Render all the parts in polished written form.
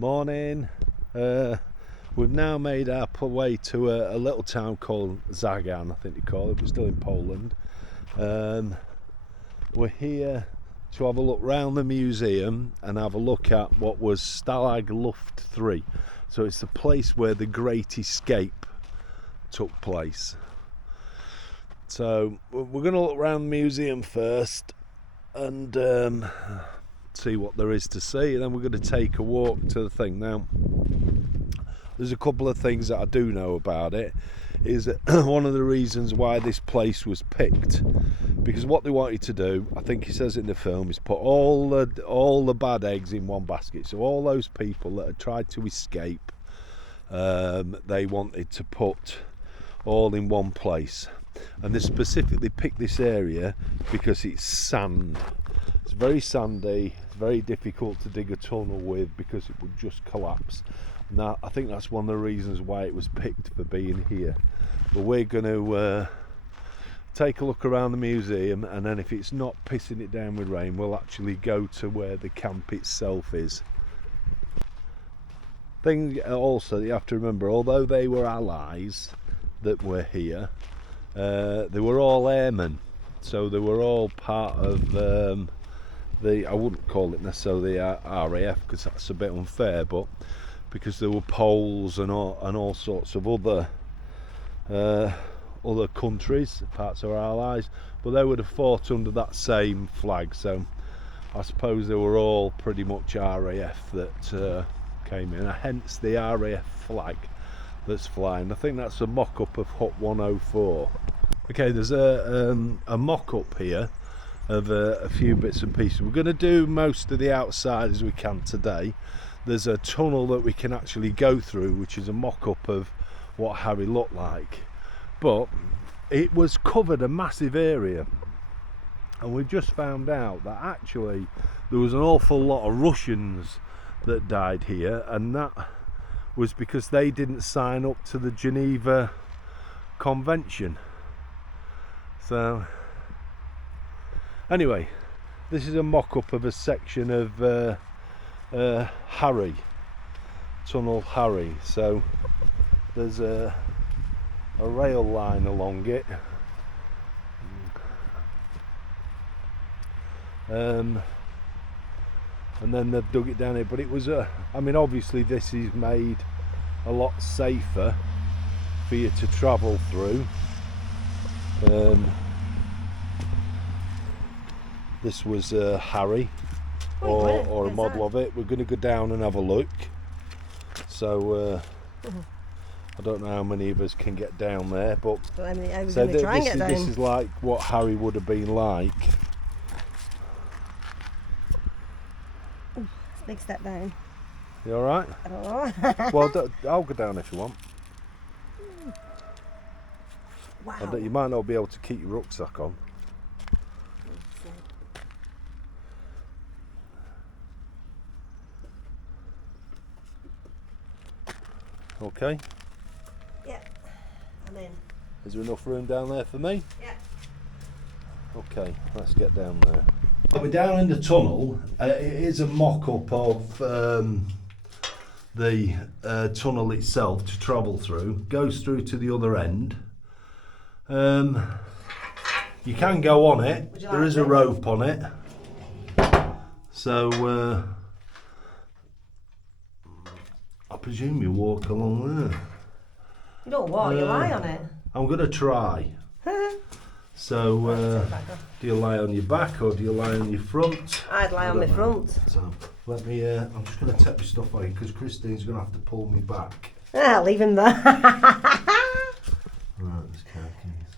Morning. We've now made our way to a little town called Zagan, I think they call it. We're still in Poland. We're here to have a look round the museum and have a look at what was Stalag Luft 3. So it's the place where the Great Escape took place. So we're going to look around the museum first and see what there is to see, and then we're going to take a walk to the thing. Now, there's a couple of things that I do know about it. Is that one of the reasons why this place was picked, because what they wanted to do, I think he says in the film, is put all the bad eggs in one basket. So all those people that had tried to escape, they wanted to put all in one place. And they specifically picked this area because it's sand. It's very sandy, it's very difficult to dig a tunnel with because it would just collapse. Now, I think that's one of the reasons why it was picked for being here. But we're going to take a look around the museum, and then if it's not pissing it down with rain, we'll actually go to where the camp itself is. Thing also that you have to remember, although they were allies that were here, they were all airmen, so they were all part of I wouldn't call it necessarily the RAF because that's a bit unfair, but because there were Poles and all sorts of other countries, parts of our allies, but they would have fought under that same flag. So I suppose they were all pretty much RAF that came in, hence the RAF flag that's flying. I think that's a mock-up of Hut 104. Okay, there's a mock-up here of a few bits and pieces. We're going to do most of the outside as we can today. There's a tunnel that we can actually go through, which is a mock-up of what Harry looked like, but it was covered a massive area, and we've just found out that actually there was an awful lot of Russians that died here, and that was because they didn't sign up to the Geneva Convention. So anyway, this is a mock-up of a section of Harry, Tunnel Harry. So there's a rail line along it, and then they've dug it down here. But it was I mean, obviously this is made a lot safer for you to travel through. This was Harry, or a model of it. We're going to go down and have a look. So I don't know how many of us can get down there, but so this is like what Harry would have been like. Big step down. You all right? I don't know. Well, I'll go down if you want. Wow. You might not be able to keep your rucksack on. Okay. Yeah, I'm in. Is there enough room down there for me? Yeah. Okay, let's get down there. We're down in the tunnel. It is a mock-up of the tunnel itself to travel through. Goes through to the other end. You can go on it. There is a rope on it. So I presume you walk along there. You don't walk, you lie on it. I'm going to try. So do you lie on your back or do you lie on your front? I'd lie on my front. So let me, I'm just going to take my stuff away because Christine's going to have to pull me back. Leave him there. Right, there's car keys.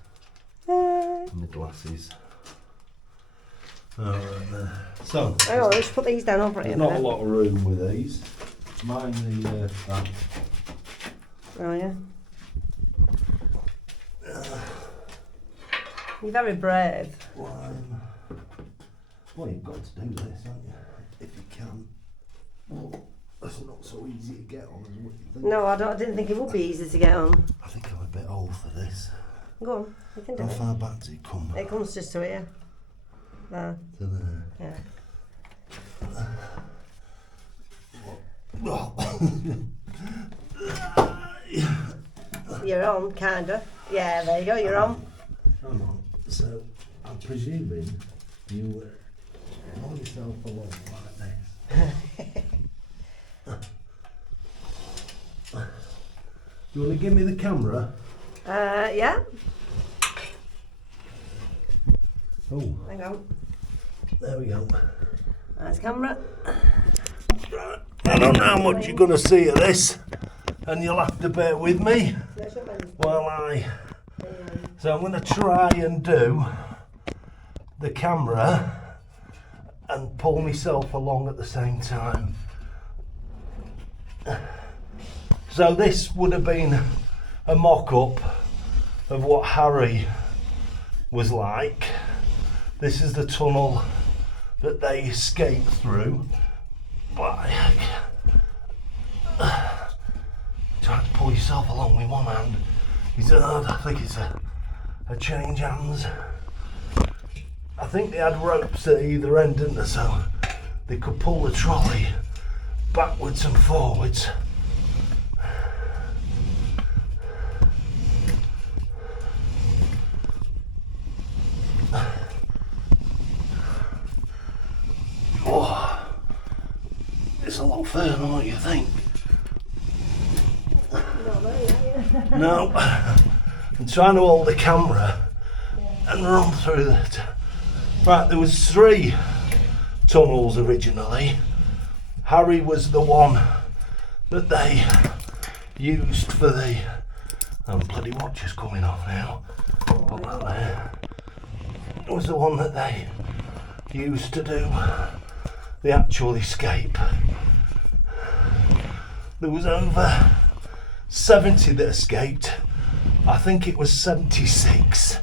And the glasses. Alright there. So, Hang on, let's put these down over there's here. not a lot of room with these. Mind the that. Oh yeah. You're very brave. Well, you've got to do this, haven't you? If you can. It's not so easy to get on as what you think. No, I didn't think it would be easy to get on. I think I'm a bit old for this. Go on, you can do How it. far back does it come? It comes just to here. There. To there. Yeah. Well, You're on, kinda. Yeah, there you go, you're on. Hang on. So, I'm presuming you pull yourself along like this. You want to give me the camera? Yeah. Oh, Hang on. there we go. That's camera. Right. I don't know how much you're going to see of this, and you'll have to bear with me while So I'm going to try and do the camera and pull myself along at the same time. So this would have been a mock-up of what Harry was like. This is the tunnel that they escaped through. Try to pull yourself along with one hand. It's hard. I think it's a change hands. I think they had ropes at either end, didn't they? So they could pull the trolley backwards and forwards. Oh, it's a lot further than what you think. No, I'm trying to hold the camera and run through that. Right, there was 3 tunnels originally. Harry was the one that they used for the... Oh, bloody watch is coming off now. Put that there. It was the one that they used to do the actual escape. There was over 70 that escaped. I think it was 76.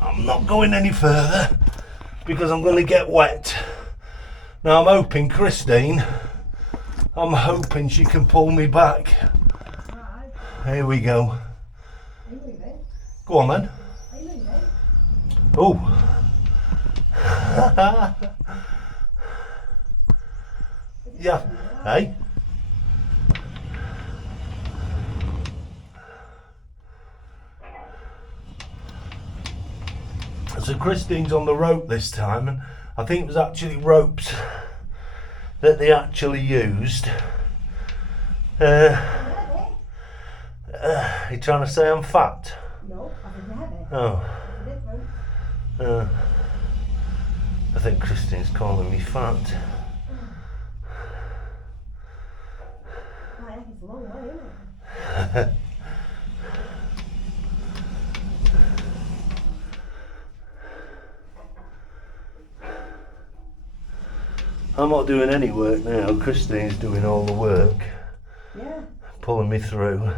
I'm not going any further because I'm going to get wet. Now I'm hoping Christine, I'm hoping she can pull me back. Here we go. Go on then. Oh. Yeah. Hey. So Christine's on the rope this time, and I think it was actually ropes that they actually used. You trying to say I'm fat? No, I didn't have it. Oh. Different. I think Christine's calling me fat. It's a long way, isn't it? I'm not doing any work now. Christine's doing all the work. Yeah. Pulling me through.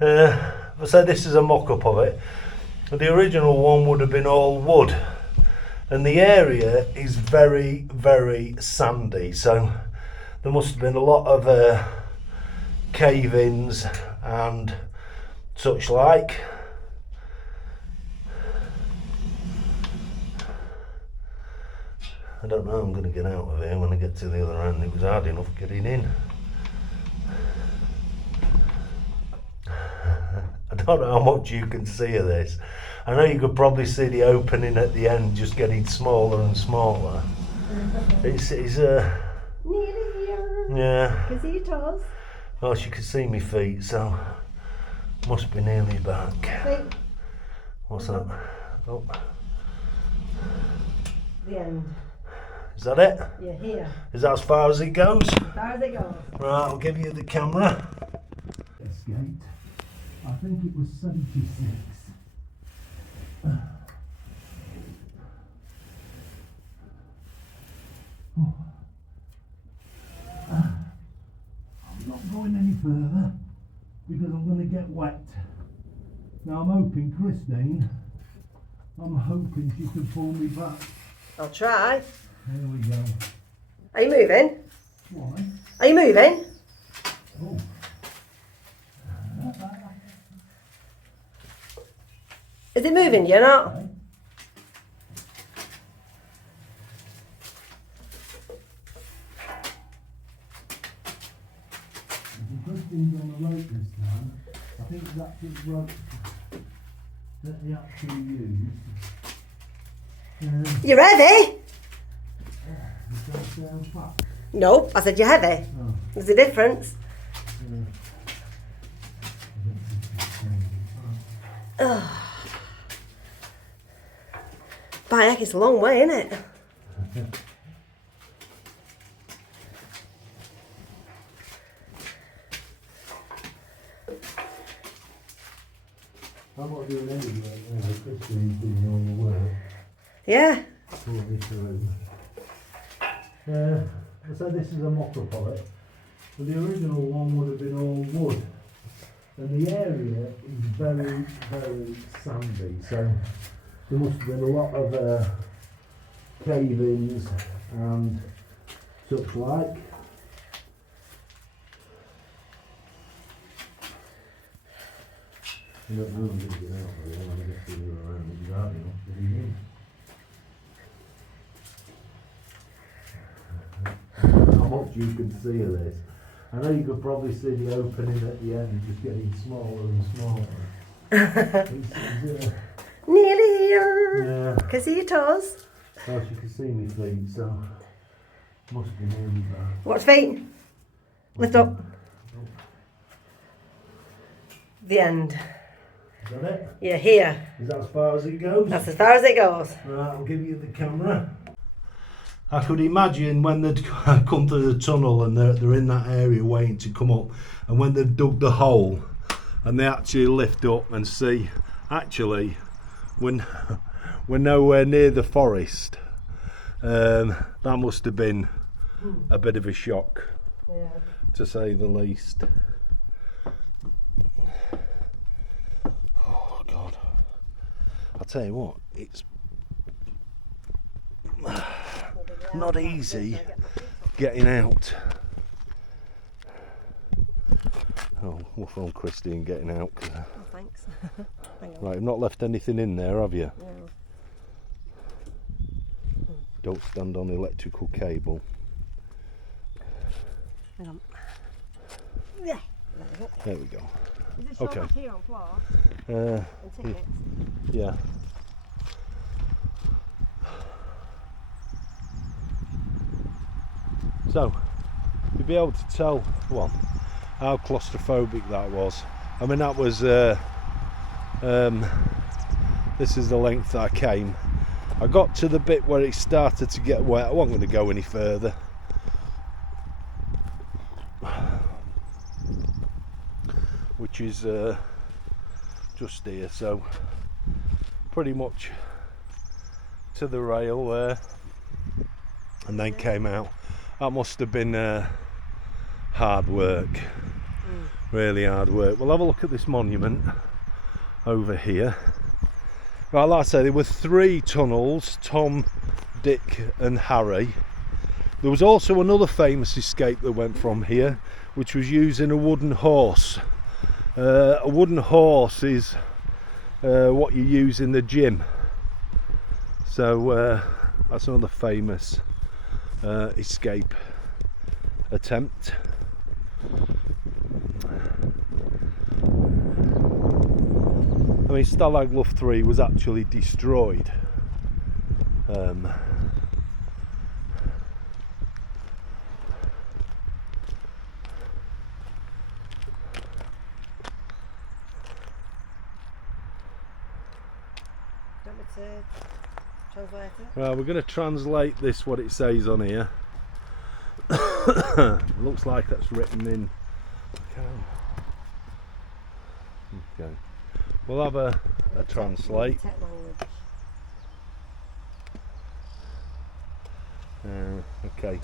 I said this is a mock-up of it. The original one would have been all wood. And the area is very, very sandy. So there must have been a lot of cave-ins and such like. I don't know how I'm going to get out of here when I get to the other end. It was hard enough getting in. I don't know how much you can see of this. I know you could probably see the opening at the end just getting smaller and smaller. It's Nearly here. yeah. Can see your toes. Well, she can see me feet, so must be nearly back. Feet. What's that? Oh, The end. is that it? You're here. Is that as far as it goes? As far as it goes. Right, I'll give you the camera. Escaped. I think it was 76. I'm not going any further because I'm going to get wet. Now I'm hoping Christine, she can pull me back. I'll try. There we go. Are you moving? Why? Are you moving? Oh. Is it moving? You're not? Christine's on the rope this time. I think that's the rope that they actually use. You're heavy? It goes down flat. No, I said you're heavy. Oh. There's a difference. By heck, it's a long way, isn't it? I'm not doing any work now. Christine's doing all the work. Yeah. For this room. I said this is a mock-up of it. But the original one would have been all wood. And the area is very, very sandy. So there must have been a lot of cave-ins and such like. I don't know, I'm going to get out of there. I'm going to get further around the garden up to the end. How much you can see of this. I know you could probably see the opening at the end just getting smaller and smaller. Nearly here. Yeah. Can see your toes. Well, you can see me feet, so must be nearly back. Watch feet. Lift up. The end. Is that it? You're here. Is that as far as it goes? That's as far as it goes. Right, I'll give you the camera. I could imagine when they'd come through the tunnel and they're in that area waiting to come up, and when they've dug the hole and they actually lift up and see, actually, when we're nowhere near the forest, that must have been a bit of a shock, Yeah. to say the least. Oh God, I'll tell you what, it's not easy getting out. Oh, we'll phone Christine getting out. Oh, thanks. Hang on. Right, you've not left anything in there, have you? No. Don't stand on electrical cable. Hang on. Yeah. There we go. Is it show Okay. back here on floor? Uh, And tickets? yeah. So, you'll be able to tell, well, how claustrophobic that was. I mean, that was, this is the length that I came. I got to the bit where it started to get wet. I wasn't going to go any further. Which is just here, so pretty much to the rail there, and then came out. That must have been hard work, really hard work. We'll have a look at this monument over here. Right, like I say, there were 3 tunnels: Tom, Dick and Harry. There was also another famous escape that went from here, which was using a wooden horse. A wooden horse is what you use in the gym. So that's another famous escape attempt. I mean, Stalag Luft 3 was actually destroyed. Do you want me to translate it? Right, we're going to translate this, what it says on here. Looks like that's written in. Okay. We'll have a translate. Tech language. Okay.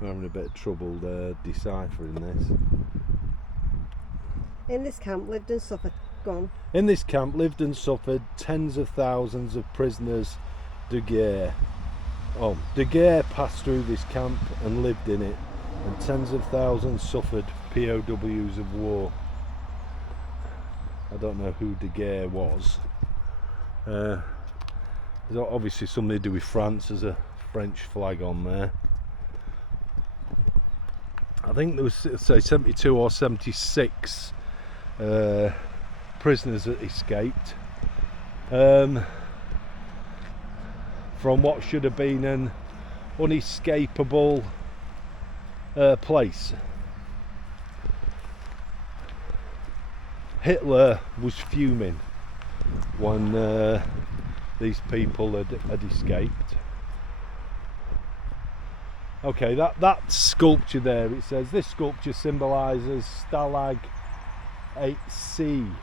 We're having a bit of trouble deciphering this. In this camp lived and suffered. Gone. In this camp lived and suffered tens of thousands of prisoners de guerre. Oh, de guerre passed through this camp and lived in it, and tens of thousands suffered POWs of war. I don't know who de guerre was. There's obviously something to do with France. There's a French flag on there. I think there was, say, 72 or 76 prisoners that escaped from what should have been an unescapable place. Hitler was fuming when these people had escaped. Okay, that sculpture there, it says this sculpture symbolises Stalag 8C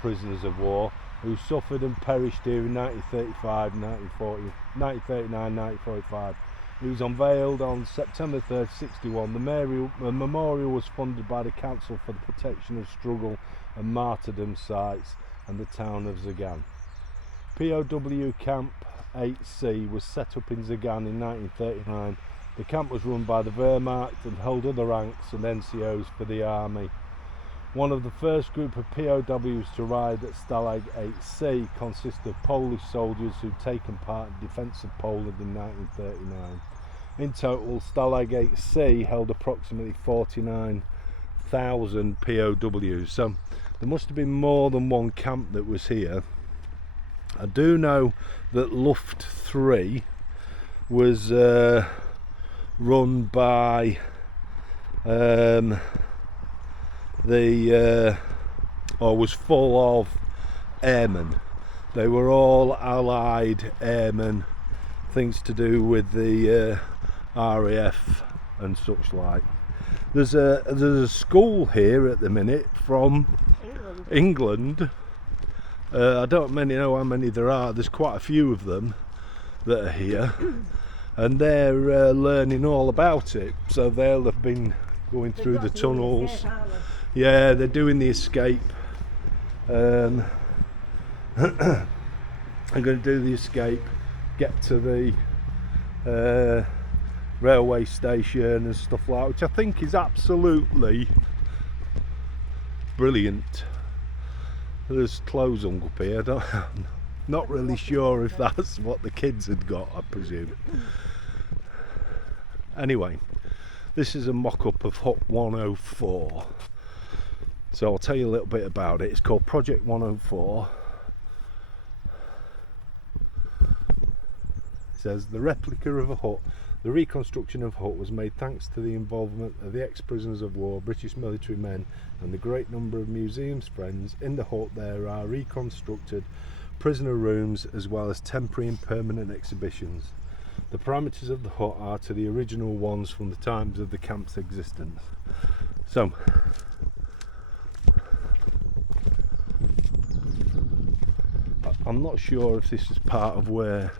prisoners of war who suffered and perished here in 1935, 1939, 1945. It was unveiled on September 3rd, 61. The memorial was funded by the Council for the Protection of Struggle and Martyrdom Sites and the town of Zagan. POW Camp 8C was set up in Zagan in 1939. The camp was run by the Wehrmacht and held other ranks and NCOs for the army. One of the first group of POWs to arrive at Stalag 8C consists of Polish soldiers who'd taken part in defence of Poland in 1939. In total, Stalag 8C held approximately 49,000 POWs. So there must have been more than one camp that was here. I do know that Luft 3 was run by or was full of airmen. They were all Allied airmen, things to do with the RAF and such like. There's a school here at the minute from England. I don't know how many there are. There's quite a few of them that are here, and they're learning all about it. So they'll have been going through the tunnels. Yeah, they're doing the escape. I'm going to do the escape, get to the railway station and stuff like that, which I think is absolutely brilliant. There's clothes hung up here. I'm not really sure if that's what the kids had got, I presume. Anyway, this is a mock-up of Hut 104. So I'll tell you a little bit about it. It's called Project 104. It says the replica of a hut. The reconstruction of a hut was made thanks to the involvement of the ex-prisoners of war, British military men, and the great number of museums friends. In the hut there are reconstructed prisoner rooms as well as temporary and permanent exhibitions. The parameters of the hut are to the original ones from the times of the camp's existence. So I'm not sure if this is part of where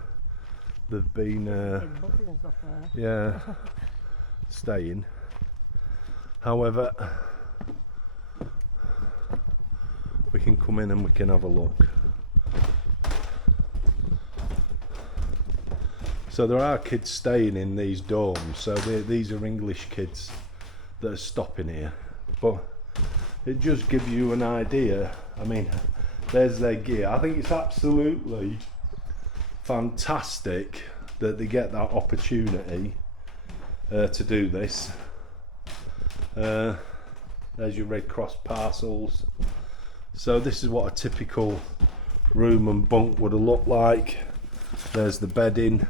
they've been staying. However, we can come in and we can have a look. So there are kids staying in these dorms, so these are English kids that are stopping here, but it just gives you an idea. I mean, there's their gear. I think it's absolutely fantastic that they get that opportunity to do this. There's your Red Cross parcels. So this is what a typical room and bunk would have looked like. There's the bedding.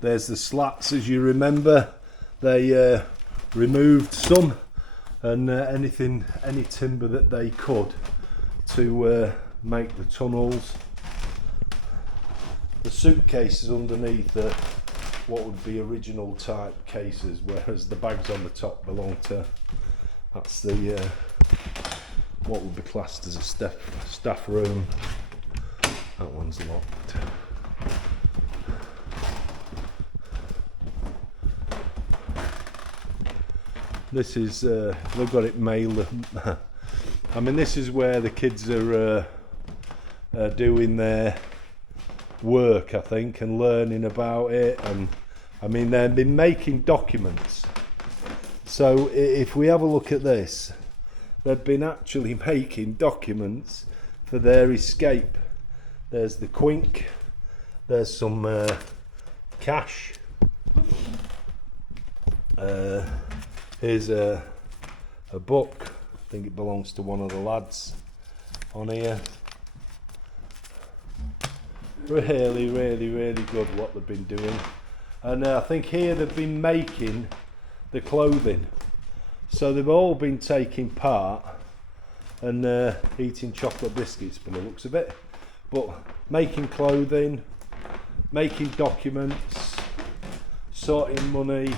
There's the slats, as you remember. They removed some and any timber that they could to make the tunnels. The suitcases underneath are what would be original type cases, whereas the bags on the top belong to, that's the what would be classed as a staff room. That one's locked. This is they've got it I mean, this is where the kids are doing their work, I think, and learning about it. And I mean, they've been making documents. So if we have a look at this, they've been actually making documents for their escape. There's the quink, there's some cash. Here's a book, I think it belongs to one of the lads on here. Really, really, really good what they've been doing. And I think here they've been making the clothing. So they've all been taking part and eating chocolate biscuits by the looks of it. But making clothing, making documents, sorting money.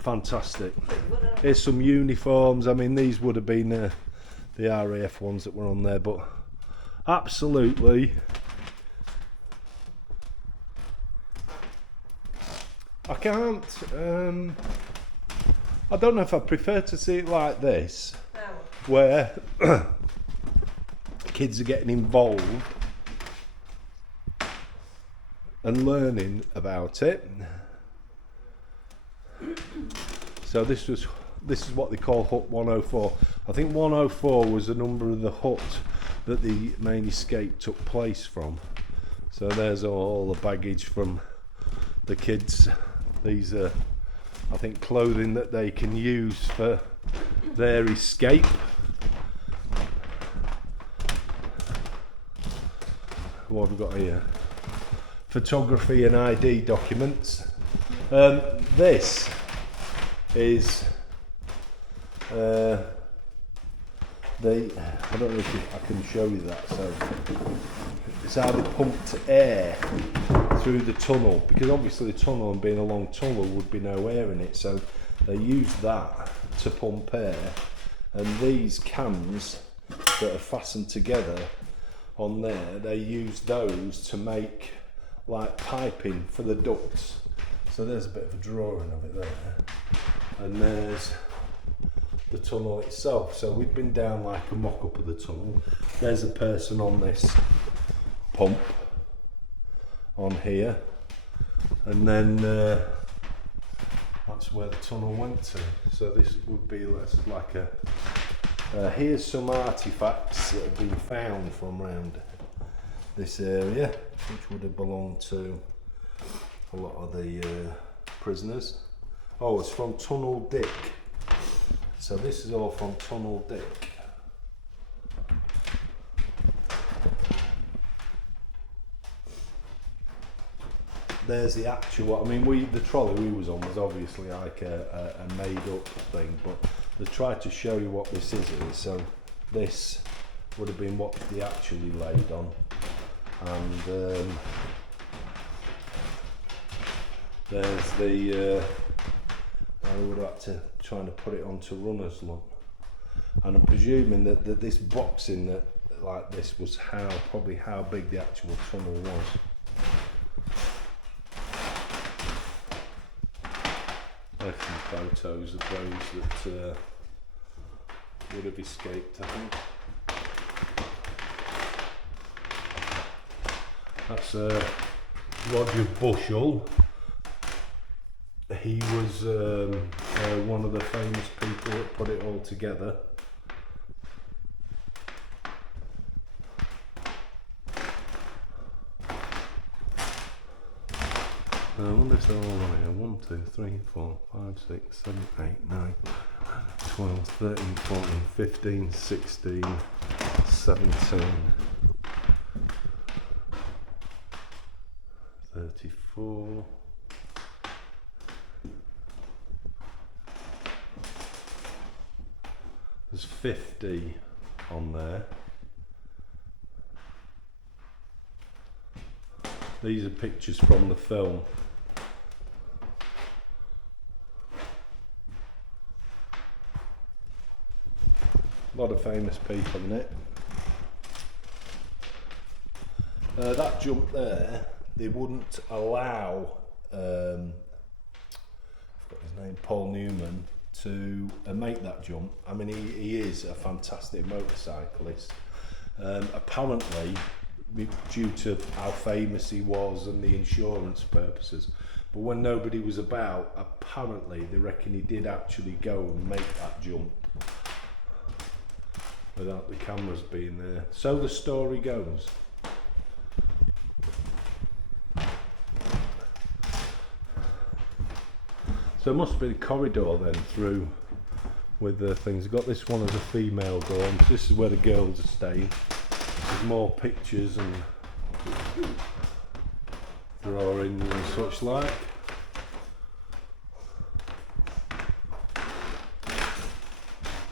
Fantastic. Here's some uniforms. I mean, these would have been the RAF ones that were on there, but absolutely. I can't. I don't know if I prefer to see it like this, where kids are getting involved and learning about it. So this is what they call hut 104. I think 104 was the number of the hut that the main escape took place from. So there's all the baggage from the kids. These are, I think, clothing that they can use for their escape. What have we got here? Photography and ID documents. This is I don't know if I can show you that. So it's how they pumped air through the tunnel, because obviously the tunnel, and being a long tunnel, would be no air in it, so they used that to pump air. And these cans that are fastened together on there, they used those to make like piping for the ducts. So there's a bit of a drawing of it there, and there's the tunnel itself. So we've been down like a mock-up of the tunnel. There's a person on this pump on here, and then that's where the tunnel went to. So this would be like a here's some artifacts that have been found from around this area, which would have belonged to a lot of the prisoners. Oh, it's from Tunnel Dick. So this is all from Tunnel Dick. There's the actual, I mean, the trolley we was on was obviously like a made up thing, but they tried to show you what this is. So this would have been what they actually laid on. And there's the I would have had to try and put it onto runners, look. And I'm presuming that this boxing that like this was probably how big the actual tunnel was. There's some photos of those that would have escaped, I think. That's Roger Bushell. He was one of the famous people that put it all together. I wonder if they're all on here. 1, 2, 3, 4, 5, 6, 7, 8, 9, 12, 13, 14, 15, 16, 17, 34. There's 50 on there. These are pictures from the film. A lot of famous people in it. That jump there, they wouldn't allow, I've got his name, Paul Newman, to make that jump. I mean, he is a fantastic motorcyclist. Apparently, due to how famous he was and the insurance purposes, but when nobody was about, apparently they reckon he did actually go and make that jump without the cameras being there. So the story goes. So it must be the corridor then through with the things. Got this one as a female dorm. So this is where the girls are staying. There's more pictures and drawings and such like.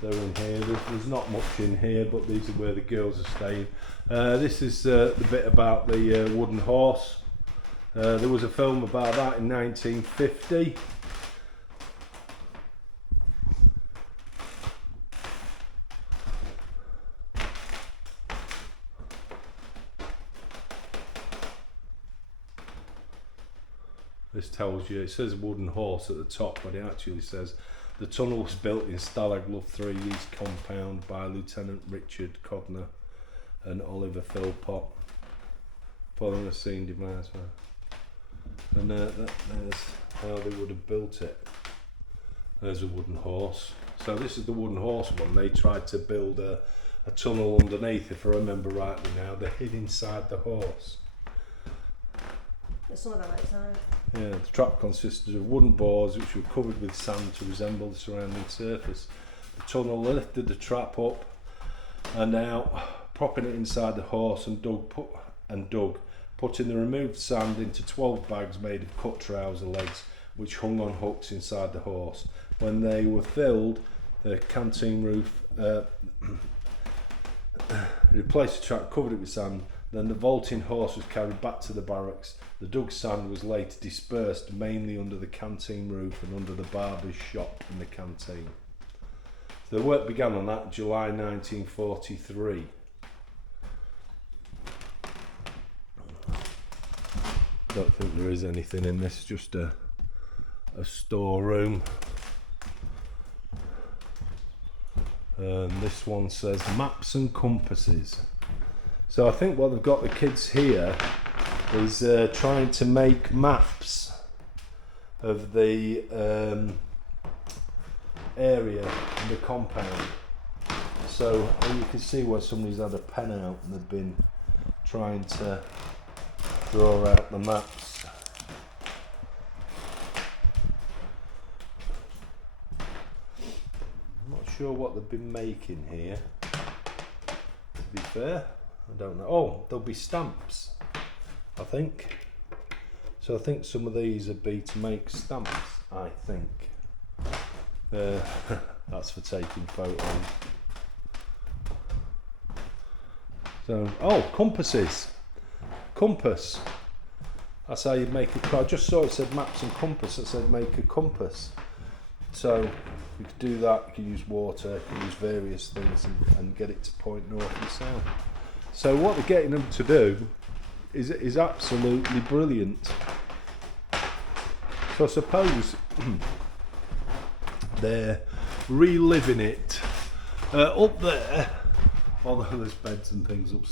They're in here. There's not much in here, but these are where the girls are staying. This is the bit about the wooden horse. There was a film about that in 1950. This tells you, it says wooden horse at the top, but it actually says the tunnel was built in Stalag Luft 3 East Compound by Lieutenant Richard Codner and Oliver Philpott following a scene device. And there's how they would have built it. There's a wooden horse. So this is the wooden horse one. They tried to build a tunnel underneath, if I remember rightly now. They hid inside the horse. There's some of that outside. Yeah, the trap consisted of wooden boards which were covered with sand to resemble the surrounding surface. The tunnel lifted the trap up and now propping it inside the horse and dug, putting the removed sand into 12 bags made of cut trouser legs which hung on hooks inside the horse. When they were filled, the canteen roof replaced the trap, covered it with sand. Then the vaulting horse was carried back to the barracks. The dug sand was later dispersed mainly under the canteen roof and under the barber's shop in the canteen. So the work began on that July 1943. Don't think there is anything in this, just a storeroom. And this one says maps and compasses. So I think what they've got the kids here is trying to make maps of the area and the compound. So you can see where somebody's had a pen out and they've been trying to draw out the maps. I'm not sure what they've been making here, to be fair. I don't know. Oh, there'll be stamps, I think. So I think some of these would be to make stamps, I think. That's for taking photos. So, oh, compasses. Compass. That's how you'd make a... I just saw it said maps and compass. It said make a compass. So you could do that. You could use water. You could use various things and get it to point north and south. So what they're getting them to do is absolutely brilliant. So I suppose they're reliving it up there, although there's beds and things up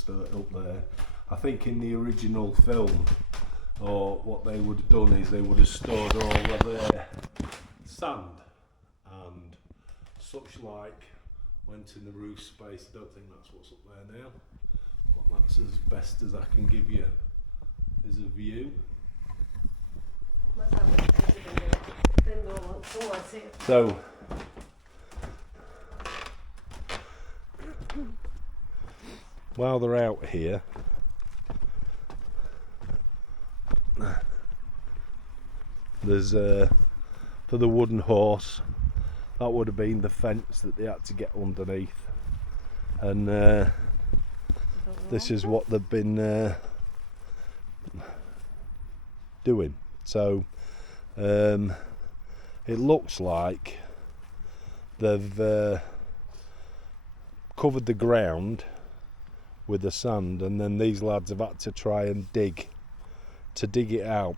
there. I think in the original film, or what they would have done is they would have stored all of their sand and such like went in the roof space. I don't think that's what's up there now. That's as best as I can give you as a view. So while they're out here, there's for the wooden horse, that would have been the fence that they had to get underneath, and this is what they've been doing. So it looks like they've covered the ground with the sand, and then these lads have had to try and dig it out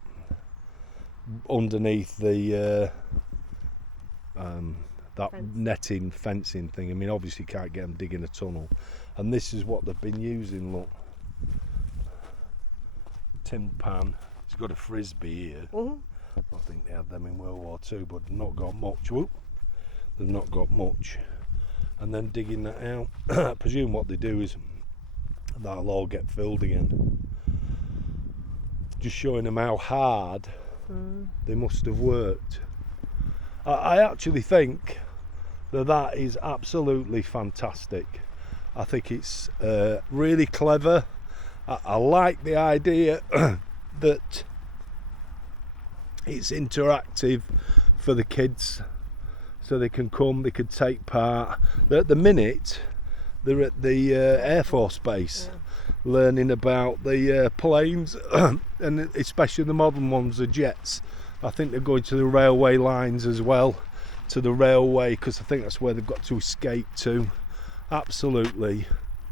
underneath the that Fence. netting fencing thing. I mean, obviously you can't get them digging a tunnel, and this is what they've been using. Look, tin pan. It's got a frisbee here. I think they had them in World War II, but they've not got much. Whoop. They've not got much. And then digging that out, I presume what they do is that'll all get filled again. Just showing them how hard they must have worked. I actually think that is absolutely fantastic. I think it's really clever. I like the idea that it's interactive for the kids, so they can come, they could take part. At the minute, they're at the Air Force Base, learning about the planes, and especially the modern ones, the jets. I think they're going to the railway lines as well, to the railway, because I think that's where they've got to escape to. Absolutely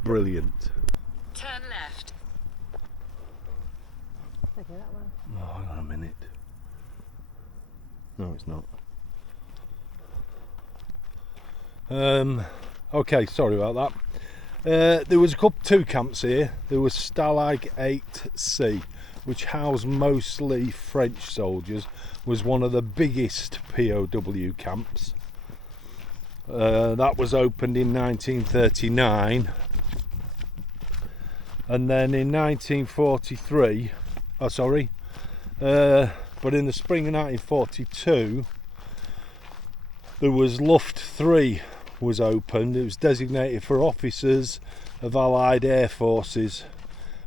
brilliant. Turn left. Okay, that one. Oh, hang on a minute. No, it's not. Okay, sorry about that. There was two camps here. There was Stalag 8C, which housed mostly French soldiers, was one of the biggest POW camps. That was opened in 1939, and then in 1943, but in the spring of 1942 there was Luft 3 was opened. It was designated for officers of Allied air forces.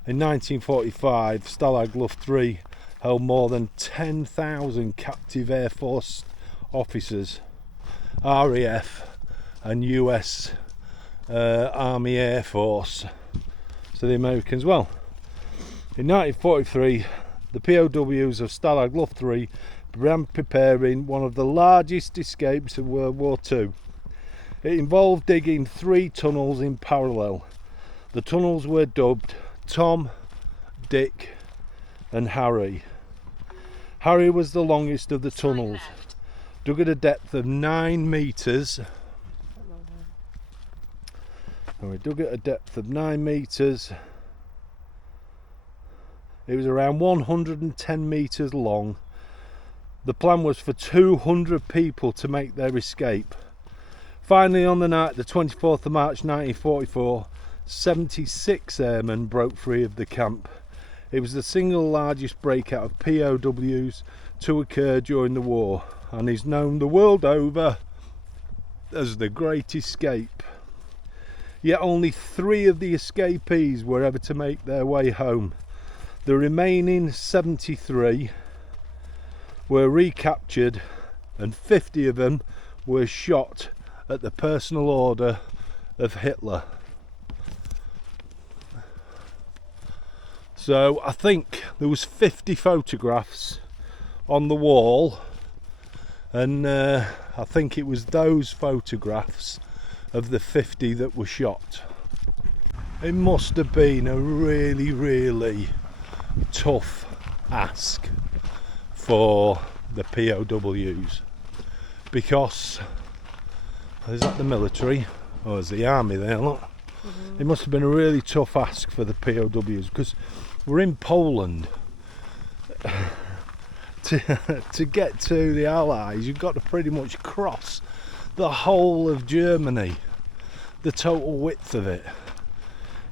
In 1945, Stalag Luft 3 held more than 10,000 captive Air Force officers, RAF and US Army Air Force, so the Americans. Well, in 1943, the POWs of Stalag Luft 3 began preparing one of the largest escapes of World War II. It involved digging 3 tunnels in parallel. The tunnels were dubbed Tom, Dick and Harry. Harry was the longest of the tunnels, dug at a depth of 9 metres. And we dug at a depth of 9 metres. It was around 110 metres long. The plan was for 200 people to make their escape. Finally, on the night, the 24th of March 1944, 76 airmen broke free of the camp. It was the single largest breakout of POWs to occur during the war, and is known the world over as the Great Escape. Yet only 3 of the escapees were ever to make their way home. The remaining 73 were recaptured, and 50 of them were shot at the personal order of Hitler. So I think there was 50 photographs on the wall, and I think it was those photographs of the 50 that were shot. It must have been a really tough ask for the POWs, because is that the military or is the army there? Look, it must have been a really tough ask for the POWs, because we're in Poland. To get to the Allies, you've got to pretty much cross the whole of Germany, the total width of it.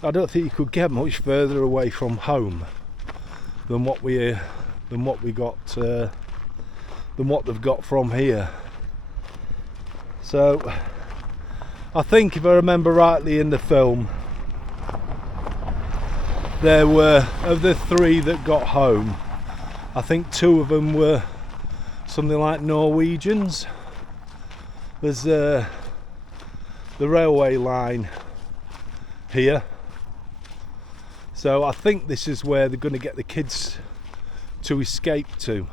I don't think you could get much further away from home than what they've got from here. So I think, if I remember rightly in the film, there were, of the 3 that got home, I think 2 of them were something like Norwegians. There's the railway line here, so I think this is where they're going to get the kids to escape to,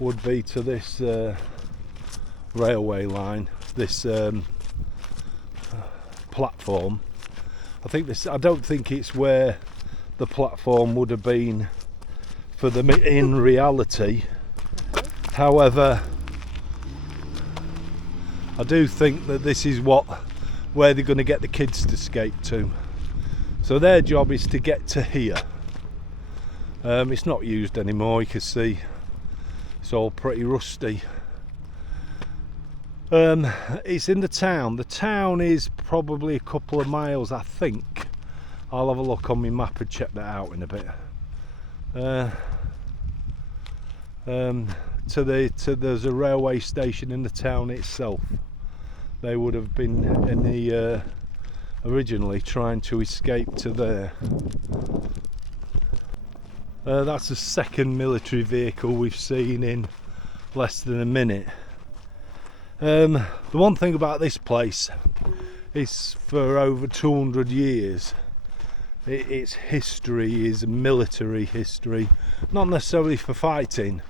would be to this railway line, this platform. I don't think it's where the platform would have been for them in reality. However, I do think that this is where they're going to get the kids to skate to. So their job is to get to here. It's not used anymore, you can see it's all pretty rusty. It's in the town. The town is probably a couple of miles, I think. I'll have a look on my map and check that out in a bit. There's a railway station in the town itself. They would have been in the originally trying to escape to there. That's the second military vehicle we've seen in less than a minute. The one thing about this place is for over 200 years its history is military history, not necessarily for fighting,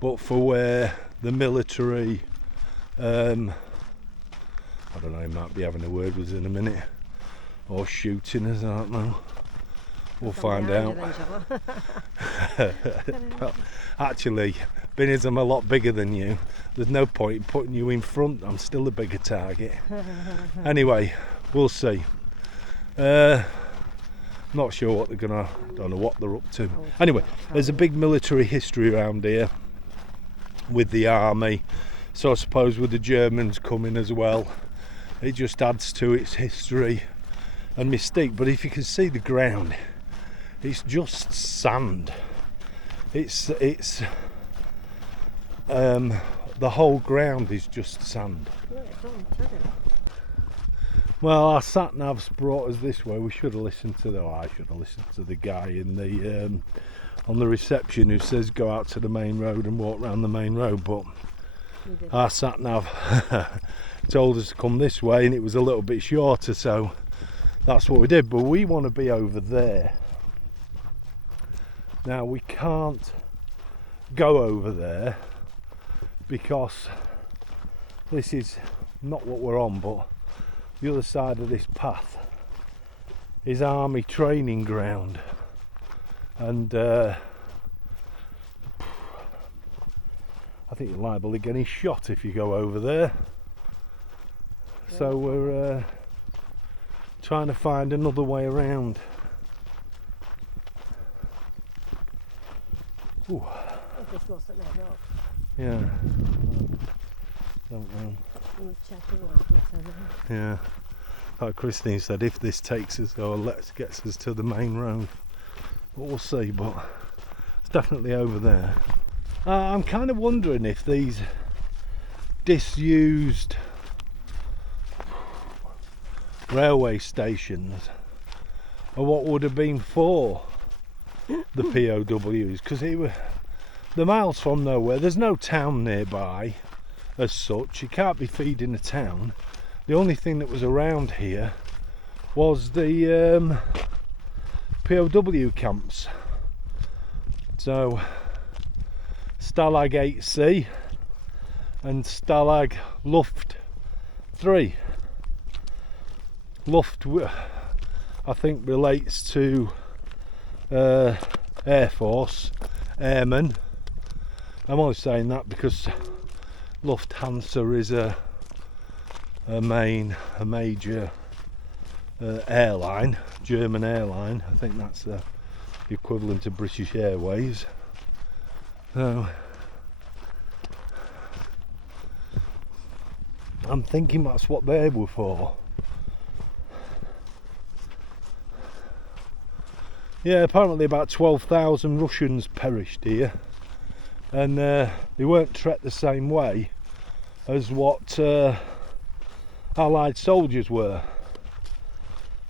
but for where the military I don't know, he might be having a word with us in a minute, or shooting us, I don't know. We'll find out. Well, actually, being as I'm a lot bigger than you, there's no point in putting you in front. I'm still a bigger target. Anyway, we'll see. Not sure what they're gonna, don't know what they're up to. Anyway, there's a big military history around here with the army. So I suppose with the Germans coming as well, it just adds to its history and mystique. But if you can see the ground, it's just sand. It's the whole ground is just sand. Well, our sat nav's brought us this way. We should have listened to I should have listened to the guy in the on the reception who says go out to the main road and walk around the main road, but our sat nav told us to come this way and it was a little bit shorter, so that's what we did. But we want to be over there. Now we can't go over there because this is not what we're on, but the other side of this path is army training ground, and I think you're liable to getting shot if you go over there. So we're trying to find another way around. Ooh. Yeah. Don't know. Yeah. Like Christine said, if this takes us or gets us to the main road, but we'll see. But it's definitely over there. I'm kind of wondering if these disused railway stations are what would have been for the POWs, because the miles from nowhere. There's no town nearby as such. You can't be feeding a town. The only thing that was around here was the POW camps. So Stalag 8C and Stalag Luft 3. Luft, I think, relates to Air Force, airmen. I'm only saying that because Lufthansa is a major airline, German airline. I think that's the equivalent of British Airways. So I'm thinking that's what they were for. Yeah, apparently about 12,000 Russians perished here, and they weren't treated the same way as what Allied soldiers were.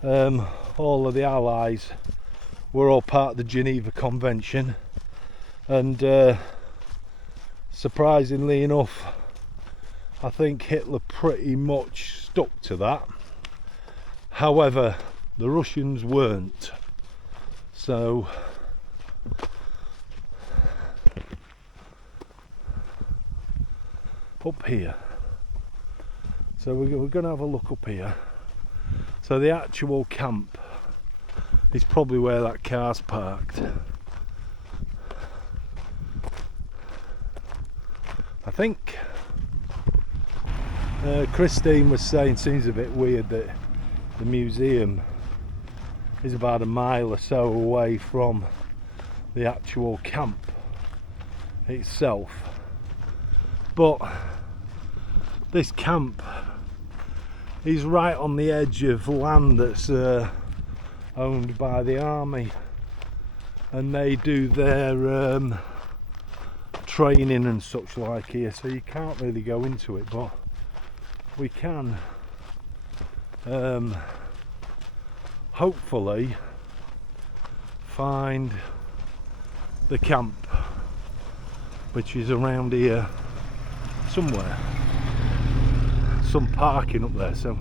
All of the Allies were all part of the Geneva Convention, and surprisingly enough, I think Hitler pretty much stuck to that. However, the Russians weren't. So up here, so we're going to have a look up here. So the actual camp is probably where that car's parked, I think. Christine was saying, seems a bit weird that the museum is about a mile or so away from the actual camp itself, but this camp is right on the edge of land that's owned by the army, and they do their training and such like here, so you can't really go into it, but we can hopefully find the camp, which is around here somewhere. Some parking up there, so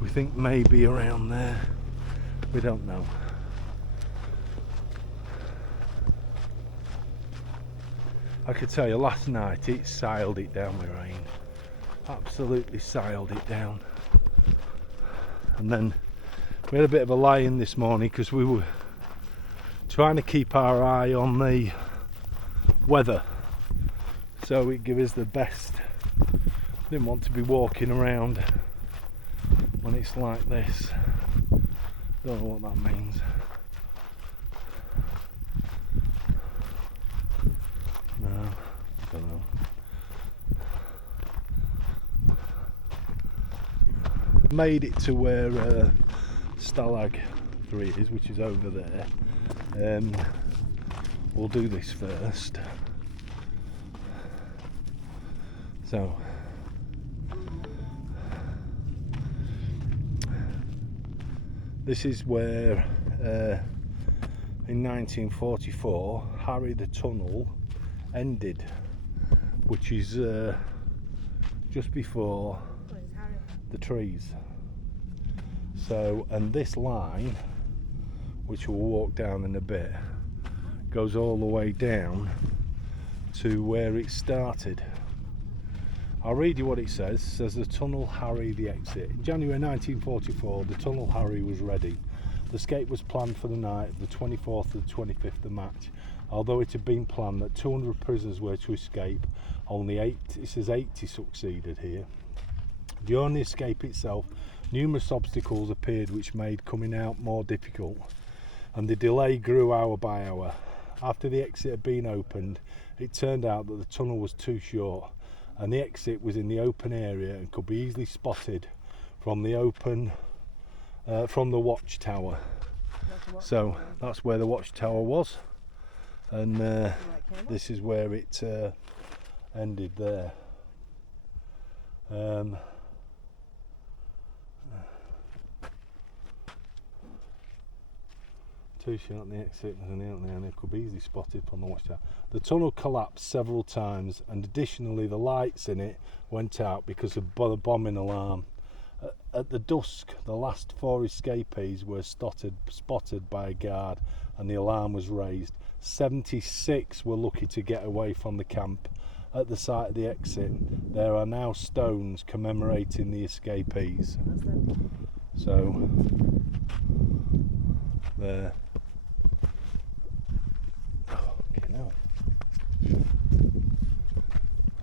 we think maybe around there. We don't know. I could tell you, last night it siled it down with rain. Absolutely siled it down. And then we had a bit of a lie-in this morning because we were trying to keep our eye on the weather, so it gave us the best. Didn't want to be walking around when it's like this. Don't know what that means. No, I don't know. Made it to where Stalag 3 is, which is over there. We'll do this first. So this is where in 1944 Harry the Tunnel ended, which is just before the trees. So, and this line, which we'll walk down in a bit, goes all the way down to where it started. I'll read you what it says. It says the Tunnel Harry the exit. In January 1944, the Tunnel Harry was ready. The escape was planned for the night of the 24th to the 25th of March. Although it had been planned that 200 prisoners were to escape, only 80 succeeded here. During the escape itself, numerous obstacles appeared which made coming out more difficult, and the delay grew hour by hour. After the exit had been opened, it turned out that the tunnel was too short, and the exit was in the open area and could be easily spotted from the watchtower. So that's where the watchtower was, and this is where it ended there. Too short, the exit was in the open area and it could be easily spotted from the watchtower. The tunnel collapsed several times, and additionally the lights in it went out because of the bombing alarm. At the dusk, the last 4 escapees were spotted by a guard, and the alarm was raised. 76 were lucky to get away from the camp. At the site of the exit, there are now stones commemorating the escapees. So, there. Okay, now.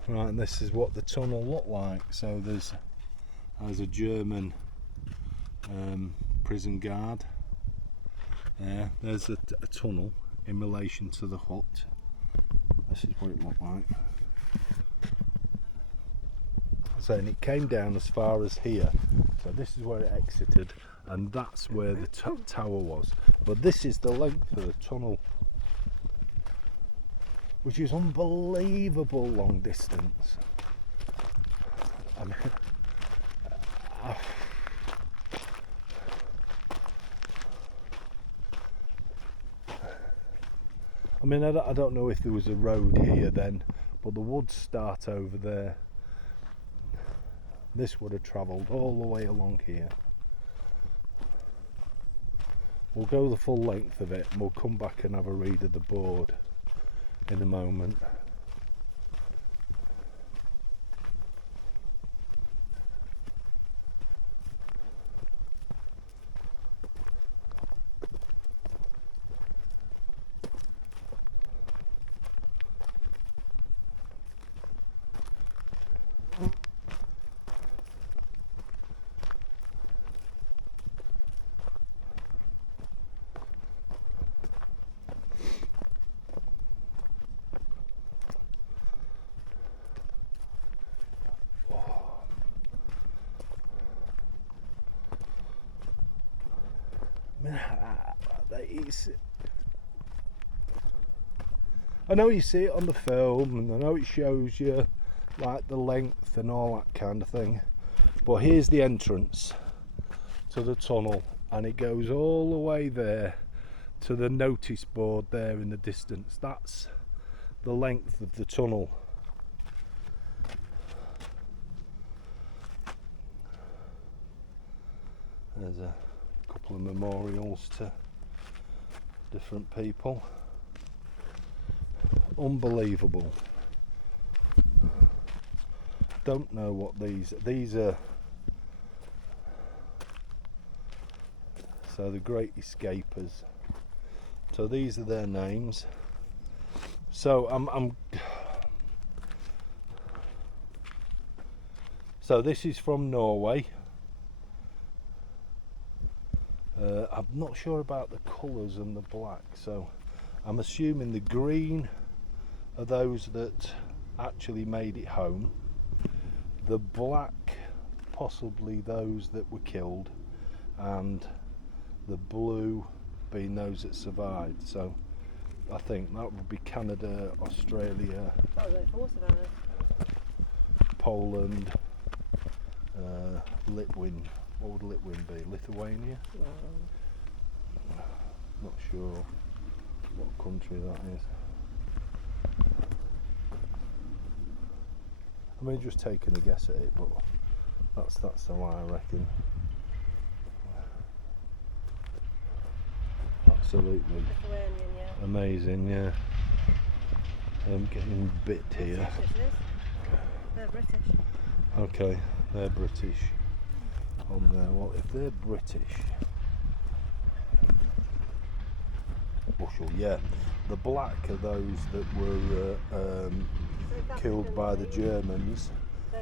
Right, and this is what the tunnel looked like. So there's a German prison guard there. There's a tunnel in relation to the hut. This is what it looked like. So, and it came down as far as here. So this is where it exited, and that's where the tower was. But this is the length of the tunnel, which is unbelievable long distance. I mean, I don't know if there was a road here then, but the woods start over there. This would have travelled all the way along here. We'll go the full length of it, and we'll come back and have a read of the board in a moment. mean, I know you see it on the film, and I know it shows you like the length and all that kind of thing, but here's the entrance to the tunnel, and it goes all the way there to the notice board there in the distance. That's the length of the tunnel. There's a couple of memorials to different people. Unbelievable. Don't know what these are. So the Great Escapers. So these are their names. So so this is from Norway. I'm not sure about the colours and the black, so I'm assuming the green are those that actually made it home, the black possibly those that were killed, and the blue being those that survived. So I think that would be Canada, Australia, Poland, Litwin. What would Litwin be? Lithuania? Not sure what country that is. I mean, just taking a guess at it, but that's how I reckon. Absolutely Lithuanian, yeah. amazing, yeah. I'm getting bit here. They're British. Okay, they're British on there. Well, if they're British, bushel, yeah. The black are those that were killed by the Germans,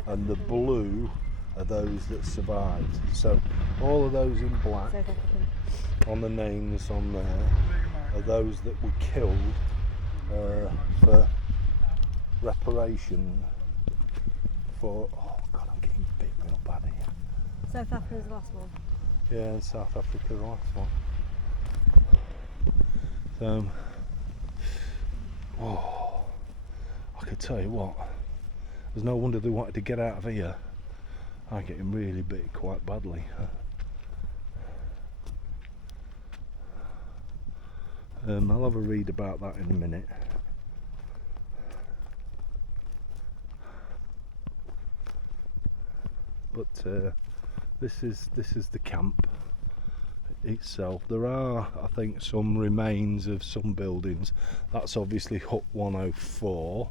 and the blue are those that survived. So all of those in black on the names on there are those that were killed for reparation for, oh god, I'm getting bit real bad here. South Africa's the last one. Yeah, South Africa, the last one. So, oh, I could tell you what, there's no wonder they wanted to get out of here. I'm getting really bit quite badly. I'll have a read about that in a minute. But this is the camp itself. There are, I think, some remains of some buildings. That's obviously Hut 104.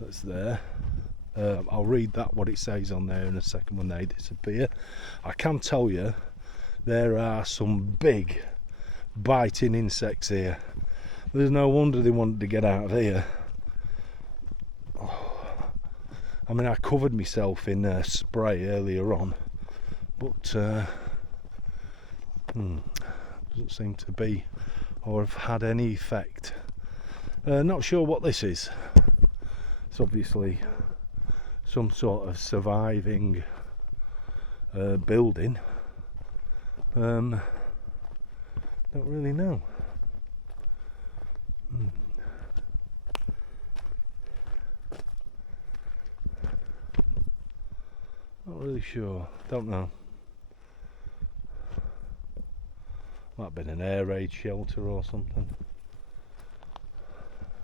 That's there. I'll read that, what it says on there, in a second when they disappear. I can tell you there are some big biting insects here. There's no wonder they wanted to get out of here. I mean, I covered myself in spray earlier on, but doesn't seem to be or have had any effect. Not sure what this is. It's obviously some sort of surviving building. Don't really know. Not really sure. Don't know. Might have been an air raid shelter or something.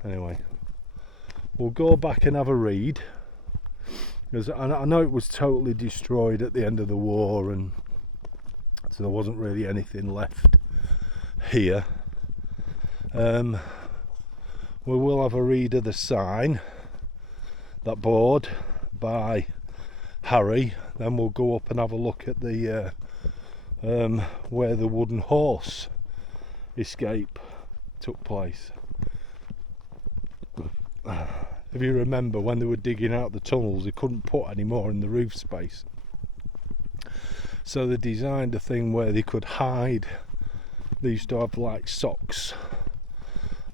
Anyway, we'll go back and have a read, because I know it was totally destroyed at the end of the war, and so there wasn't really anything left here. We will have a read of the sign, that board by Harry. Then we'll go up and have a look at the where the wooden horse escape took place. If you remember, when they were digging out the tunnels, they couldn't put any more in the roof space, so they designed a thing where they could hide. They used to have like socks,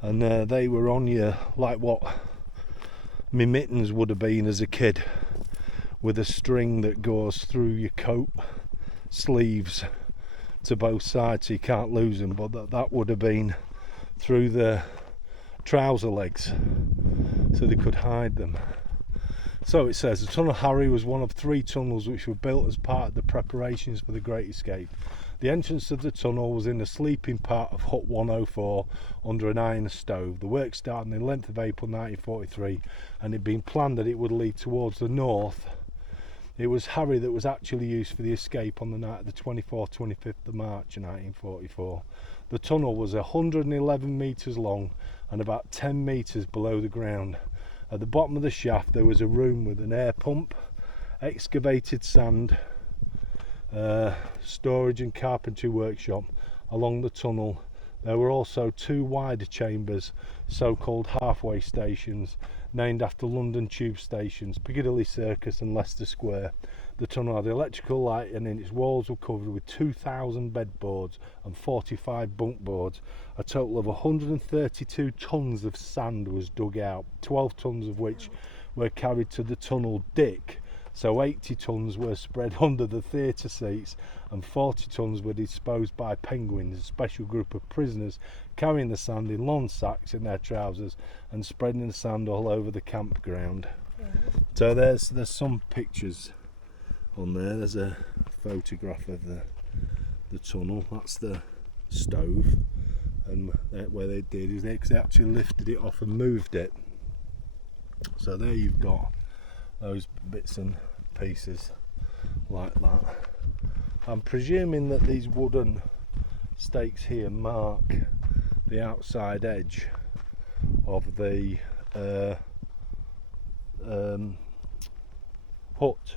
and they were on you like what my mittens would have been as a kid, with a string that goes through your coat sleeves to both sides, so you can't lose them. But that would have been through the trouser legs, so they could hide them. So it says the Tunnel Harry was one of 3 tunnels which were built as part of the preparations for the Great Escape. The entrance of the tunnel was in the sleeping part of Hut 104 under an iron stove. The work started on the 11th of April 1943, and it had been planned that it would lead towards the north. It was Harry that was actually used for the escape on the night of the 24th, 25th of March 1944. The tunnel was 111 metres long and about 10 metres below the ground. At the bottom of the shaft there was a room with an air pump, excavated sand, storage and carpentry workshop. Along the tunnel there were also 2 wider chambers, so-called halfway stations, named after London tube stations, Piccadilly Circus and Leicester Square. The tunnel had electrical light, and in its walls were covered with 2,000 bedboards and 45 bunk boards. A total of 132 tons of sand was dug out, 12 tons of which were carried to the tunnel dick. So 80 tons were spread under the theatre seats, and 40 tons were disposed by penguins, a special group of prisoners carrying the sand in lawn sacks in their trousers and spreading the sand all over the campground. Yeah. So there's some pictures on there. There's a photograph of the tunnel. That's the stove, and where they did is they actually lifted it off and moved it. So there you've got those bits and pieces like that. I'm presuming that these wooden stakes here mark the outside edge of the hut,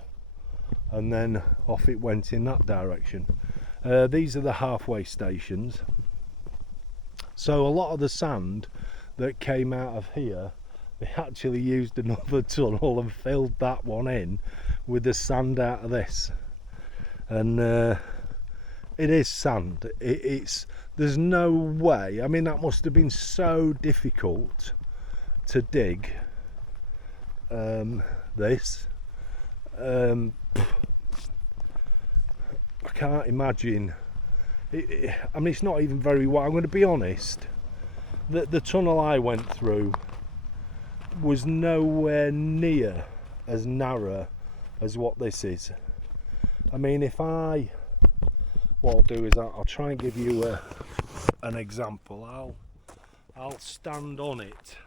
and then off it went in that direction. These are the halfway stations. So a lot of the sand that came out of here, they actually used another tunnel and filled that one in with the sand out of this. And it is sand. There's no way. I mean, that must have been so difficult to dig this. I can't imagine. I mean, it's not even very wide. I'm going to be honest. The tunnel I went through was nowhere near as narrow as what this is. I mean, what I'll do is I'll try and give you an example. I'll stand on it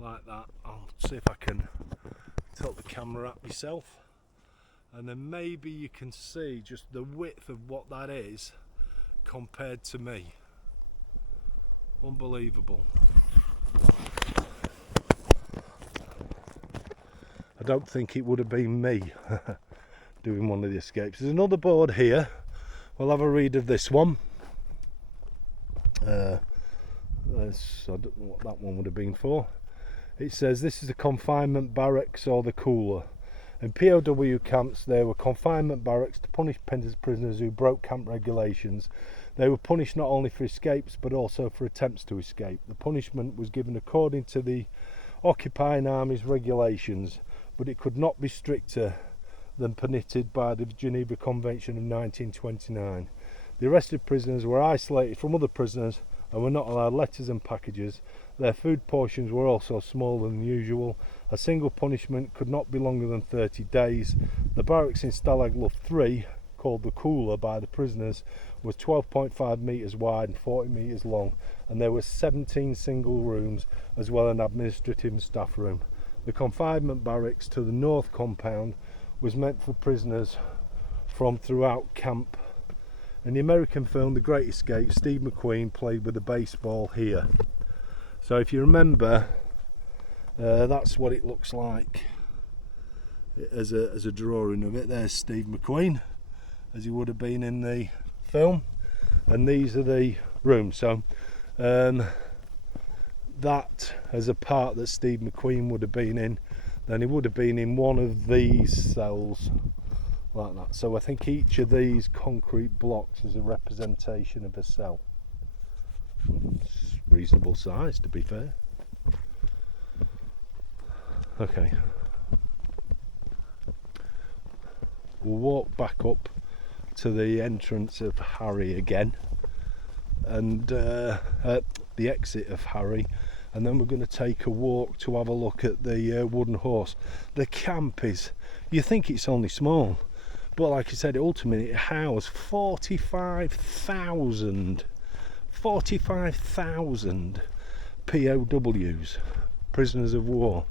like that. I'll see if I can tilt the camera at myself, and then maybe you can see just the width of what that is compared to me. Unbelievable. I don't think it would have been me doing one of the escapes. There's another board here. We'll have a read of this one. I don't know what that one would have been for. It says this is the confinement barracks or the cooler. In POW camps there were confinement barracks to punish prisoners who broke camp regulations. They were punished not only for escapes but also for attempts to escape. The punishment was given according to the occupying army's regulations, but it could not be stricter than permitted by the Geneva Convention of 1929. The arrested prisoners were isolated from other prisoners and were not allowed letters and packages. Their food portions were also smaller than usual. A single punishment could not be longer than 30 days. The barracks in Stalag Luft 3, called the cooler by the prisoners, was 12.5 metres wide and 40 metres long, and there were 17 single rooms as well as an administrative and staff room. The confinement barracks to the north compound was meant for prisoners from throughout camp. In the American film The Great Escape, Steve McQueen played with a baseball here. So if you remember, that's what it looks like as a drawing of it. There's Steve McQueen, as he would have been in the film, and these are the rooms. So that as a part that Steve McQueen would have been in, then he would have been in one of these cells like that. So I think each of these concrete blocks is a representation of a cell. It's reasonable size, to be fair. Okay, we'll walk back up to the entrance of Harry again, and the exit of Harry, and then we're going to take a walk to have a look at the wooden horse. The camp is, you think it's only small, but like I said, ultimately it housed 45,000 POWs, prisoners of war.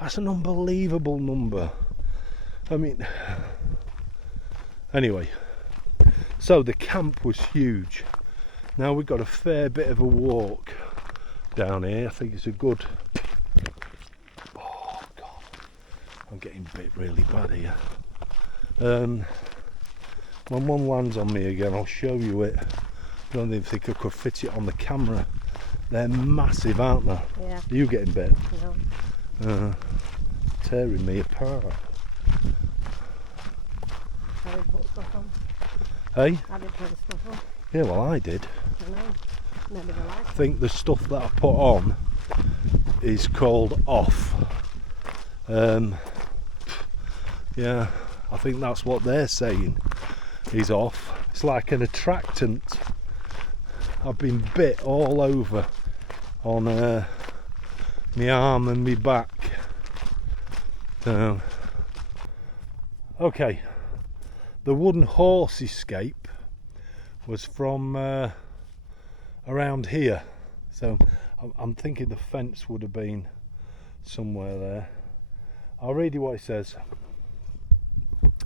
That's an unbelievable number. I mean, anyway, so the camp was huge. Now we've got a fair bit of a walk down here. I think it's a good, oh god, I'm getting bit really bad here. When one lands on me again, I'll show you it. I don't even think I could fit it on the camera. They're massive, aren't they? Yeah. Are you getting bit? No. Tearing me apart. I didn't put stuff on. Hey? I didn't put the stuff on. Yeah, well I did. I know. Maybe they like I think the stuff that I put on is called off. Yeah, I think that's what they're saying is off. It's like an attractant. I've been bit all over on my arm and my back. Okay, the wooden horse escape was from around here, so I'm thinking the fence would have been somewhere there. I'll read you what it says.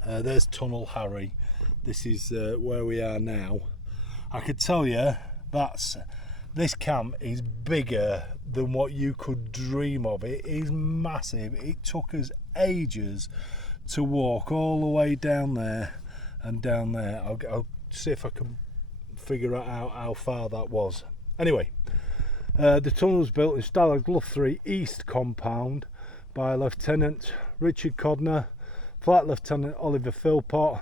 There's Tunnel Harry. This is where we are now. I could tell you this camp is bigger than what you could dream of. It is massive. It took us ages to walk all the way down there and down there. I'll see if I can figure out how far that was. Anyway, the tunnel was built in Stalag Luft 3 East compound by Lieutenant Richard Codner, Flight Lieutenant Oliver Philpott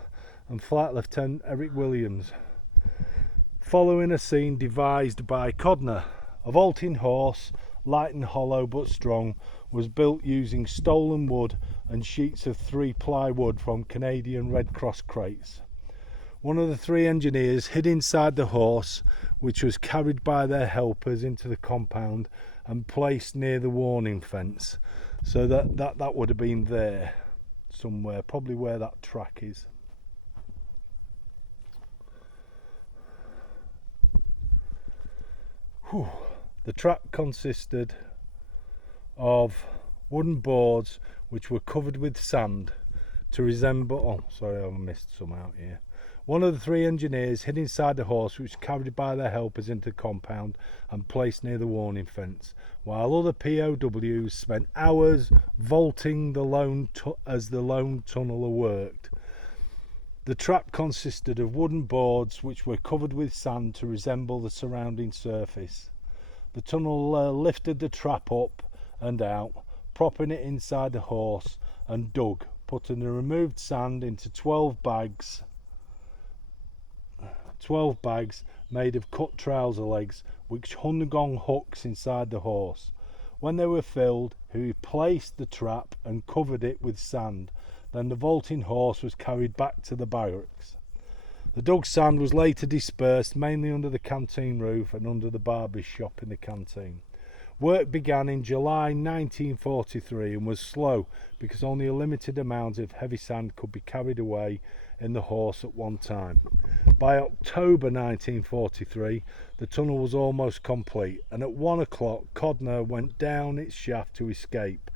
and Flight Lieutenant Eric Williams. Following a scene devised by Codner, a vaulting horse, light and hollow but strong, was built using stolen wood and sheets of 3-ply wood from Canadian Red Cross crates. One of the 3 engineers hid inside the horse, which was carried by their helpers into the compound and placed near the warning fence. So that would have been there somewhere, probably where that track is. Whew. The track consisted of wooden boards which were covered with sand to resemble, oh sorry, I missed some out here. One of the 3 engineers hid inside the horse, which was carried by their helpers into the compound and placed near the warning fence, while other POWs spent hours vaulting as the lone tunneler worked. The trap consisted of wooden boards which were covered with sand to resemble the surrounding surface. The tunneler lifted the trap up and out, propping it inside the horse, and dug, putting the removed sand into 12 bags made of cut trouser legs which hung on hooks inside the horse. When they were filled, he replaced the trap and covered it with sand. Then the vaulting horse was carried back to the barracks. The dug sand was later dispersed mainly under the canteen roof and under the barber's shop in the canteen. Work began in July 1943 and was slow because only a limited amount of heavy sand could be carried away in the horse at one time. By October 1943, the tunnel was almost complete, and at 1 o'clock Codner went down its shaft to escape.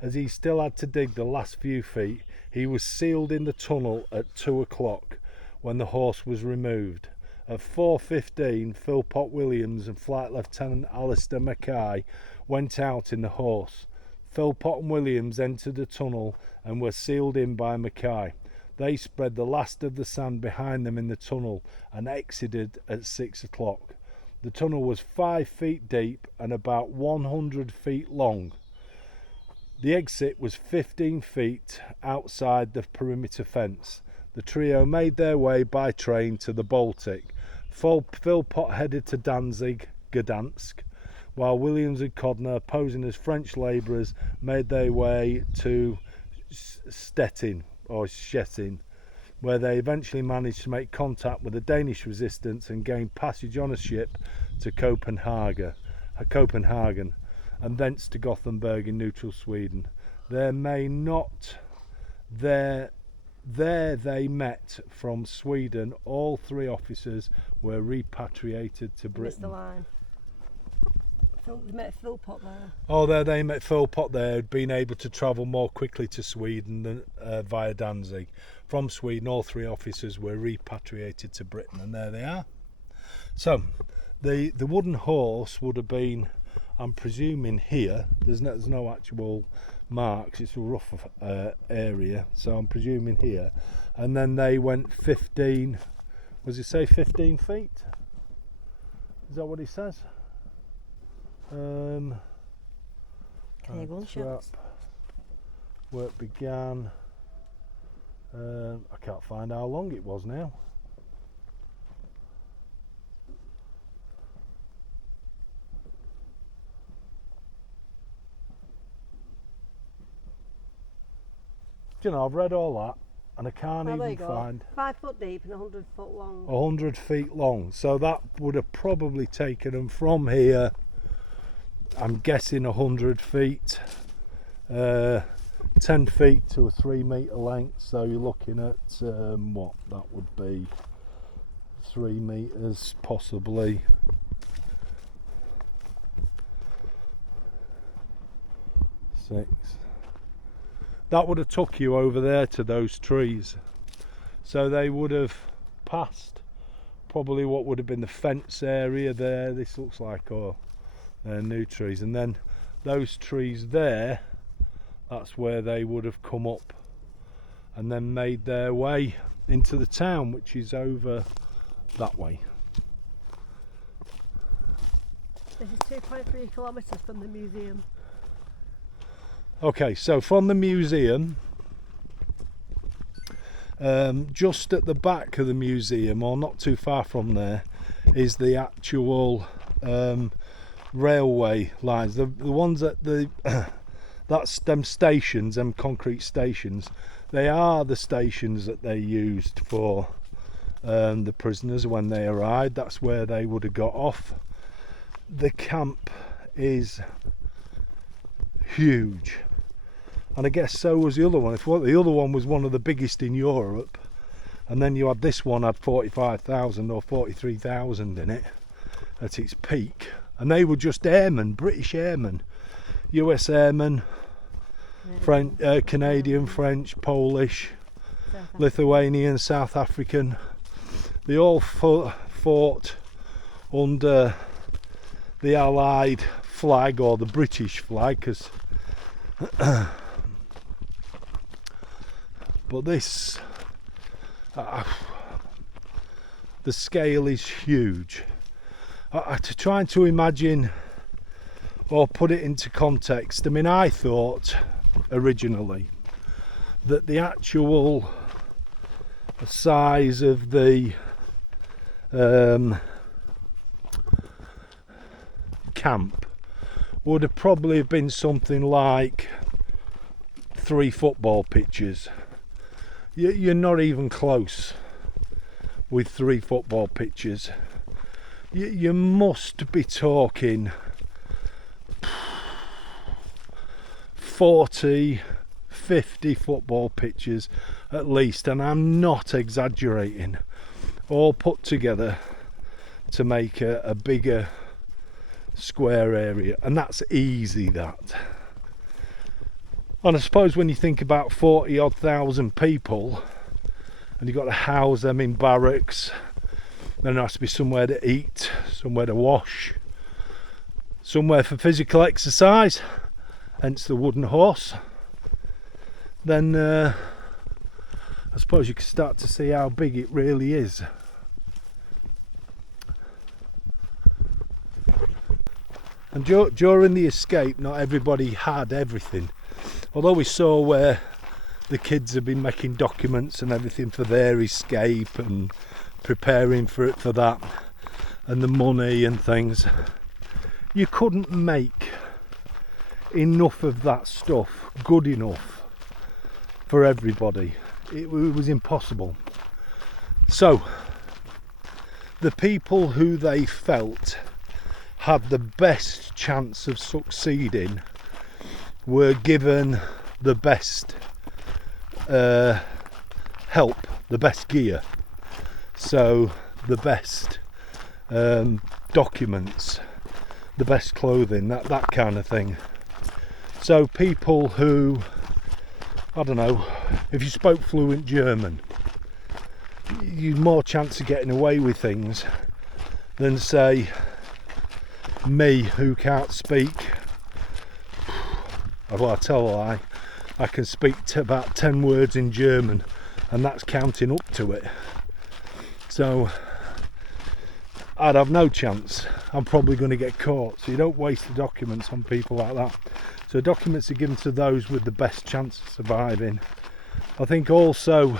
As he still had to dig the last few feet, he was sealed in the tunnel at 2 o'clock when the horse was removed. At 4:15, Philpott Williams and Flight Lieutenant Alistair Mackay went out in the horse. Philpott and Williams entered the tunnel and were sealed in by Mackay. They spread the last of the sand behind them in the tunnel and exited at 6 o'clock. The tunnel was 5 feet deep and about 100 feet long. The exit was 15 feet outside the perimeter fence. The trio made their way by train to the Baltic. Philpott headed to Danzig, Gdansk, while Williams and Codner, posing as French labourers, made their way to Stettin. where they eventually managed to make contact with the Danish resistance and gain passage on a ship to Copenhagen, and thence to Gothenburg in neutral Sweden. There they met from Sweden. All 3 officers were repatriated to Britain. Mr. Line. They met Philpott there. Oh, there they met Philpott there, who'd been able to travel more quickly to Sweden than via Danzig. From Sweden, all 3 officers were repatriated to Britain, and there they are. So, the wooden horse would have been, I'm presuming, here. There's no actual marks, it's a rough area, so I'm presuming here. And then they went 15, was it say 15 feet? Is that what he says? Gunshots. Work began. I can't find how long it was now. Do you know, I've read all that and I can't even find 5 foot deep and 100 foot long. 100 feet long. So that would have probably taken them from here, I'm guessing 100 feet, 10 feet to a 3 metre length. So you're looking at what that would be, 3 metres possibly. 6. That would have took you over there to those trees. So they would have passed probably what would have been the fence area there. This looks like they're new trees, and then those trees there, that's where they would have come up and then made their way into the town, which is over that way. This is 2.3 kilometres from the museum. Okay, so from the museum, just at the back of the museum, or not too far from there, is the actual railway lines. The ones at that's them stations, them concrete stations. They are the stations that they used for the prisoners when they arrived. That's where they would have got off. The camp is huge, and I guess so was the other one. If the other one was one of the biggest in Europe, and then you had this one had 45,000 or 43,000 in it at its peak, and they were just airmen, British airmen, US airmen, French, Canadian, French, Polish, Lithuanian, South African. They all fought under the Allied flag, or the British flag, because but this the scale is huge. To trying to imagine or put it into context, I mean, I thought originally that the actual size of the camp would have probably been something like 3 football pitches. You're not even close with 3 football pitches. You must be talking 40, 50 football pitches at least, and I'm not exaggerating, all put together to make a bigger square area, and that's easy, that. And I suppose when you think about 40 odd thousand people and you've got to house them in barracks, then there has to be somewhere to eat, somewhere to wash, somewhere for physical exercise, hence the wooden horse. Then I suppose you can start to see how big it really is. And during the escape, not everybody had everything. Although we saw where the kids have been making documents and everything for their escape and preparing for that, and the money and things, you couldn't make enough of that stuff good enough for everybody. It was impossible. So the people who they felt had the best chance of succeeding were given the best help, the best gear, so the best documents, the best clothing, that kind of thing. So people who, I don't know, if you spoke fluent German, you'd more chance of getting away with things than say me, who can't speak, well, I tell a lie, I can speak about 10 words in German, and that's counting up to it. So I'd have no chance. I'm probably going to get caught. So you don't waste the documents on people like that. So documents are given to those with the best chance of surviving. I think also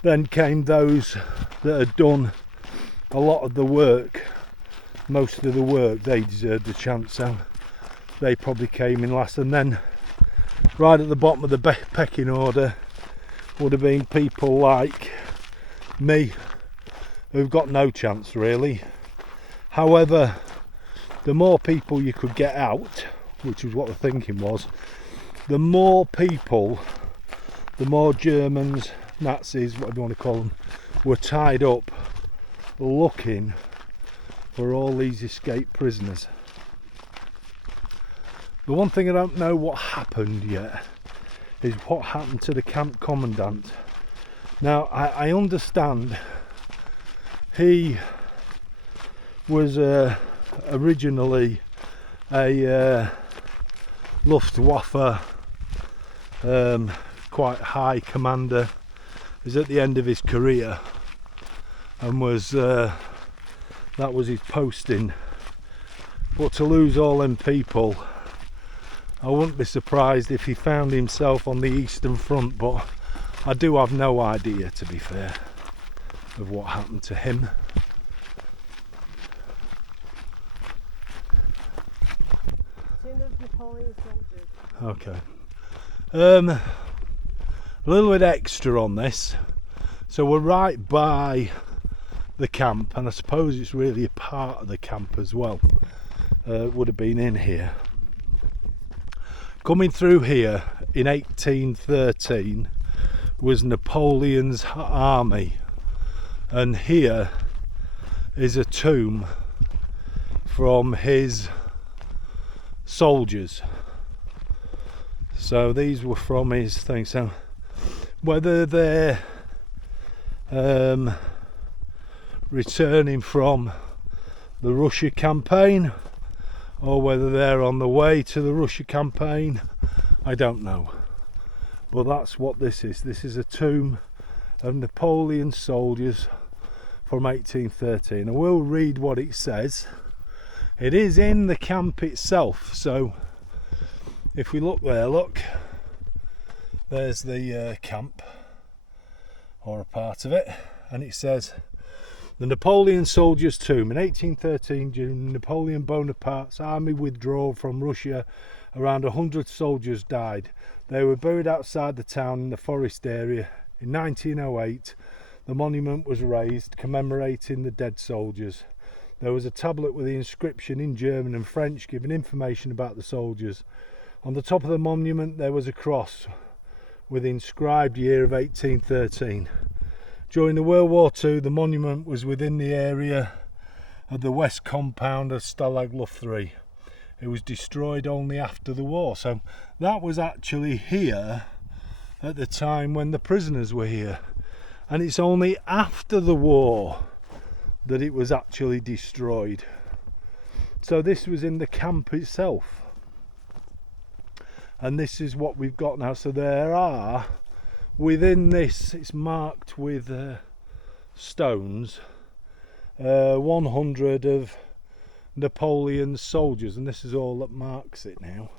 then came those that had done a lot of the work, most of the work. They deserved a chance, so they probably came in last. And then right at the bottom of the pecking order would have been people like me, who've got no chance really. However, the more people you could get out, which was what the thinking was, the more people, the more Germans, Nazis, whatever you want to call them, were tied up looking for all these escaped prisoners. The one thing I don't know what happened yet is what happened to the camp commandant. Now I understand he was originally a Luftwaffe quite high commander. He's at the end of his career and was that was his posting. But to lose all them people, I wouldn't be surprised if he found himself on the Eastern Front, but I do have no idea, to be fair, of what happened to him. Napoleon soldiers. Okay. A little bit extra on this. So we're right by the camp, and I suppose it's really a part of the camp as well. It would have been in here. Coming through here in 1813 was Napoleon's army, and here is a tomb from his soldiers. So these were from his thing. So whether they're returning from the Russia campaign or whether they're on the way to the Russia campaign, I don't know. But that's what this is. This is a tomb of Napoleon's soldiers from 1813. I will read what it says. It is in the camp itself, so if we look there, look, there's the camp, or a part of it, and it says, the Napoleon soldiers' tomb. In 1813, during Napoleon Bonaparte's army withdrawal from Russia, around 100 soldiers died. They were buried outside the town in the forest area. In 1908, the monument was raised commemorating the dead soldiers. There was a tablet with the inscription in German and French giving information about the soldiers. On the top of the monument there was a cross with the inscribed year of 1813. During the World War II, the monument was within the area of the west compound of Stalag Luft 3. It was destroyed only after the war. So that was actually here at the time when the prisoners were here. And it's only after the war that it was actually destroyed. So this was in the camp itself, and this is what we've got now. So there are, within this, it's marked with stones, 100 of Napoleon's soldiers, and this is all that marks it now.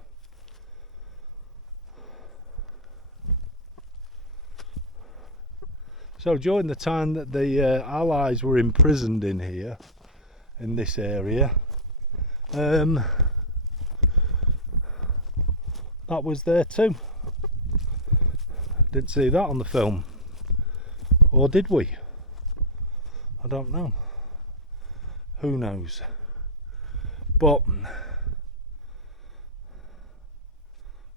So during the time that the Allies were imprisoned in here, in this area, that was there too. Didn't see that on the film. Or did we? I don't know. Who knows? But look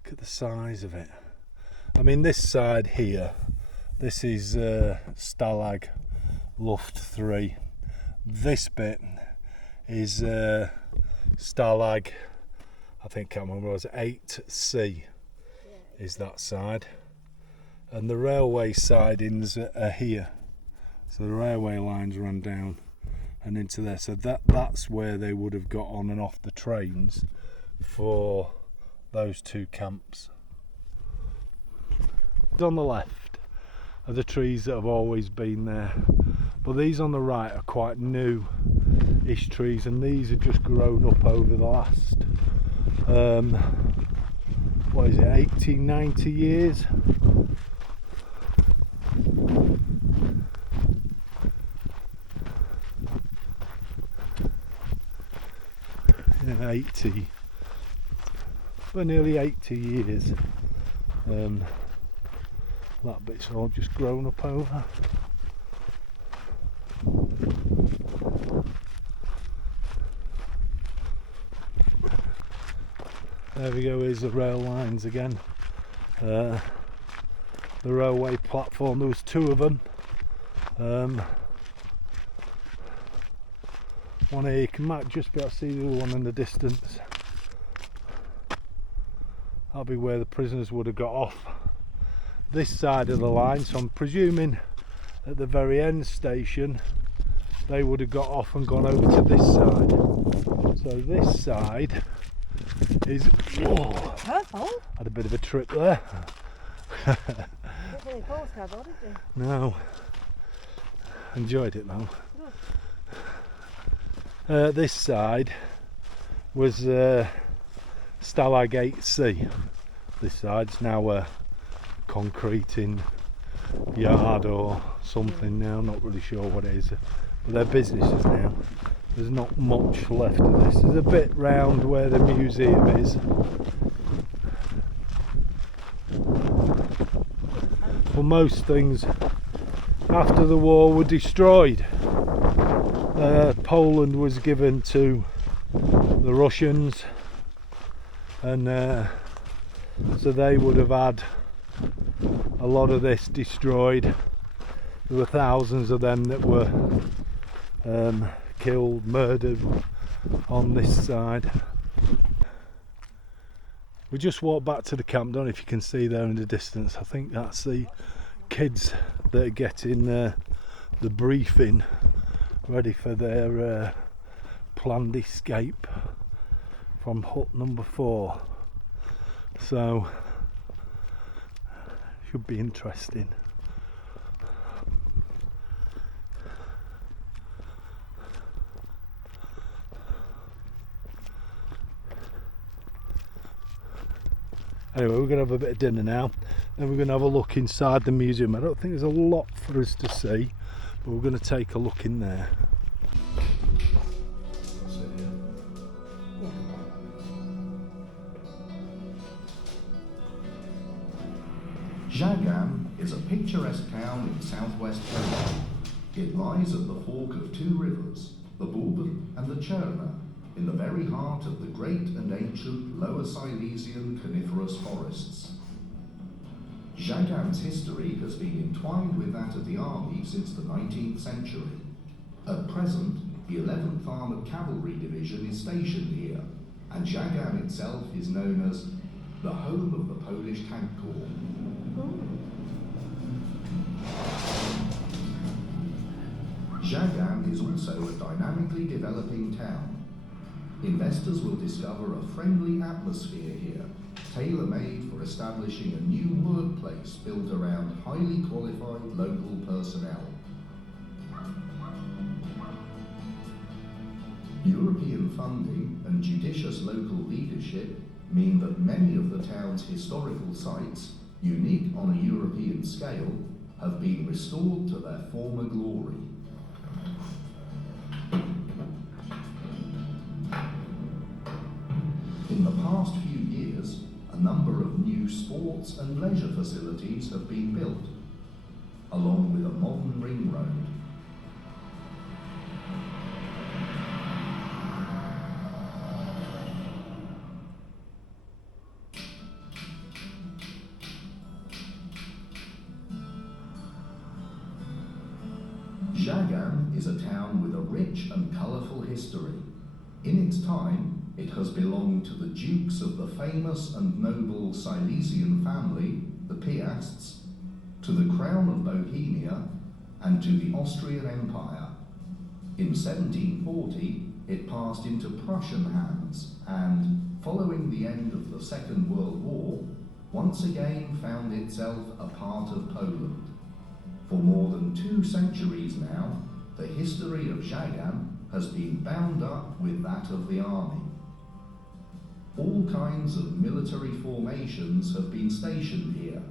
at the size of it. I mean, this side here, this is Stalag Luft 3. This bit is Stalag, I think, I can't remember, it was 8C is that side. And the railway sidings are here. So the railway lines run down and into there. So that's where they would have got on and off the trains for those two camps. On the left are the trees that have always been there, but these on the right are quite new-ish trees, and these have just grown up over the last what is it, 80, 90 years. Yeah, 80, for nearly 80 years. That bit's all just grown up over. There we go, here's the rail lines again. The railway platform, there was two of them. One here, you might just be able to see the other one in the distance. That'll be where the prisoners would have got off. This side of the line, so I'm presuming at the very end station they would have got off and gone over to this side. So this side is, whoa, Careful. had a bit of a trip there. Didn't any postcard, though, did you? No, enjoyed it though. This side was Stalag 8C. This side's now a concreting yard or something now, not really sure what it is, but they're businesses now. There's not much left of this. There's a bit round where the museum is, but most things after the war were destroyed. Poland was given to the Russians, and so they would have had a lot of this destroyed. There were thousands of them that were killed, murdered on this side. We just walked back to the camp. Don't know if you can see there in the distance. I think that's the kids that are getting the briefing ready for their planned escape from hut number 4. So should be interesting. Anyway, we're going to have a bit of dinner now, then we're going to have a look inside the museum. I don't think there's a lot for us to see, but we're going to take a look in there. Jagam is a picturesque town in southwest Poland. It lies at the fork of two rivers, the Bulban and the Cherna, in the very heart of the great and ancient Lower Silesian coniferous forests. Jagam's history has been entwined with that of the army since the 19th century. At present, the 11th Armoured Cavalry Division is stationed here, and Jagam itself is known as the home of the Polish Tank Corps. Jagam is also a dynamically developing town. Investors will discover a friendly atmosphere here, tailor-made for establishing a new workplace built around highly qualified local personnel. European funding and judicious local leadership mean that many of the town's historical sites, unique on a European scale, have been restored to their former glory. In the past few years, a number of new sports and leisure facilities have been built, along with a modern Railroad. Jagan is a town with a rich and colourful history. In its time, it has belonged to the dukes of the famous and noble Silesian family, the Piasts, to the Crown of Bohemia, and to the Austrian Empire. In 1740, it passed into Prussian hands and, following the end of the Second World War, once again found itself a part of Poland. For more than 2 centuries now, the history of Jagan has been bound up with that of the army. All kinds of military formations have been stationed here,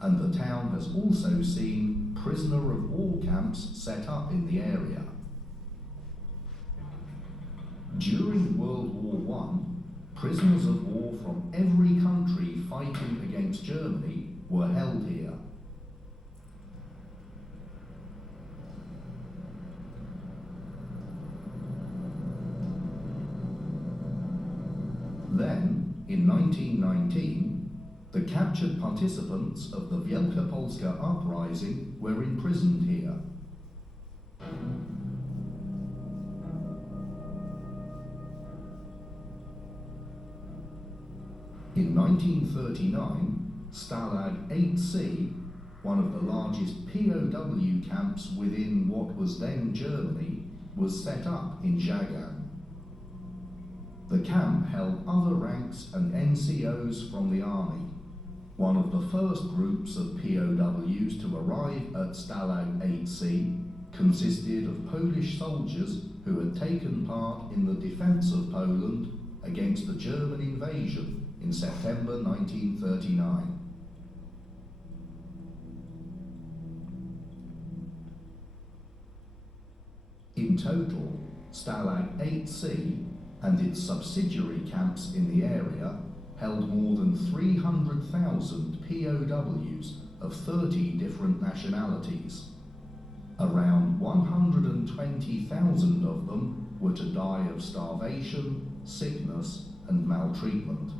and the town has also seen prisoner of war camps set up in the area. During World War I, prisoners of war from every country fighting against Germany were held here. Then, in 1919, the captured participants of the Wielkopolska uprising were imprisoned here. In 1939, Stalag 8C, one of the largest POW camps within what was then Germany, was set up in Jagan. The camp held other ranks and NCOs from the army. One of the first groups of POWs to arrive at Stalag 8C consisted of Polish soldiers who had taken part in the defence of Poland against the German invasion in September 1939. In total, Stalag 8C and its subsidiary camps in the area held more than 300,000 POWs of 30 different nationalities. Around 120,000 of them were to die of starvation, sickness, and maltreatment.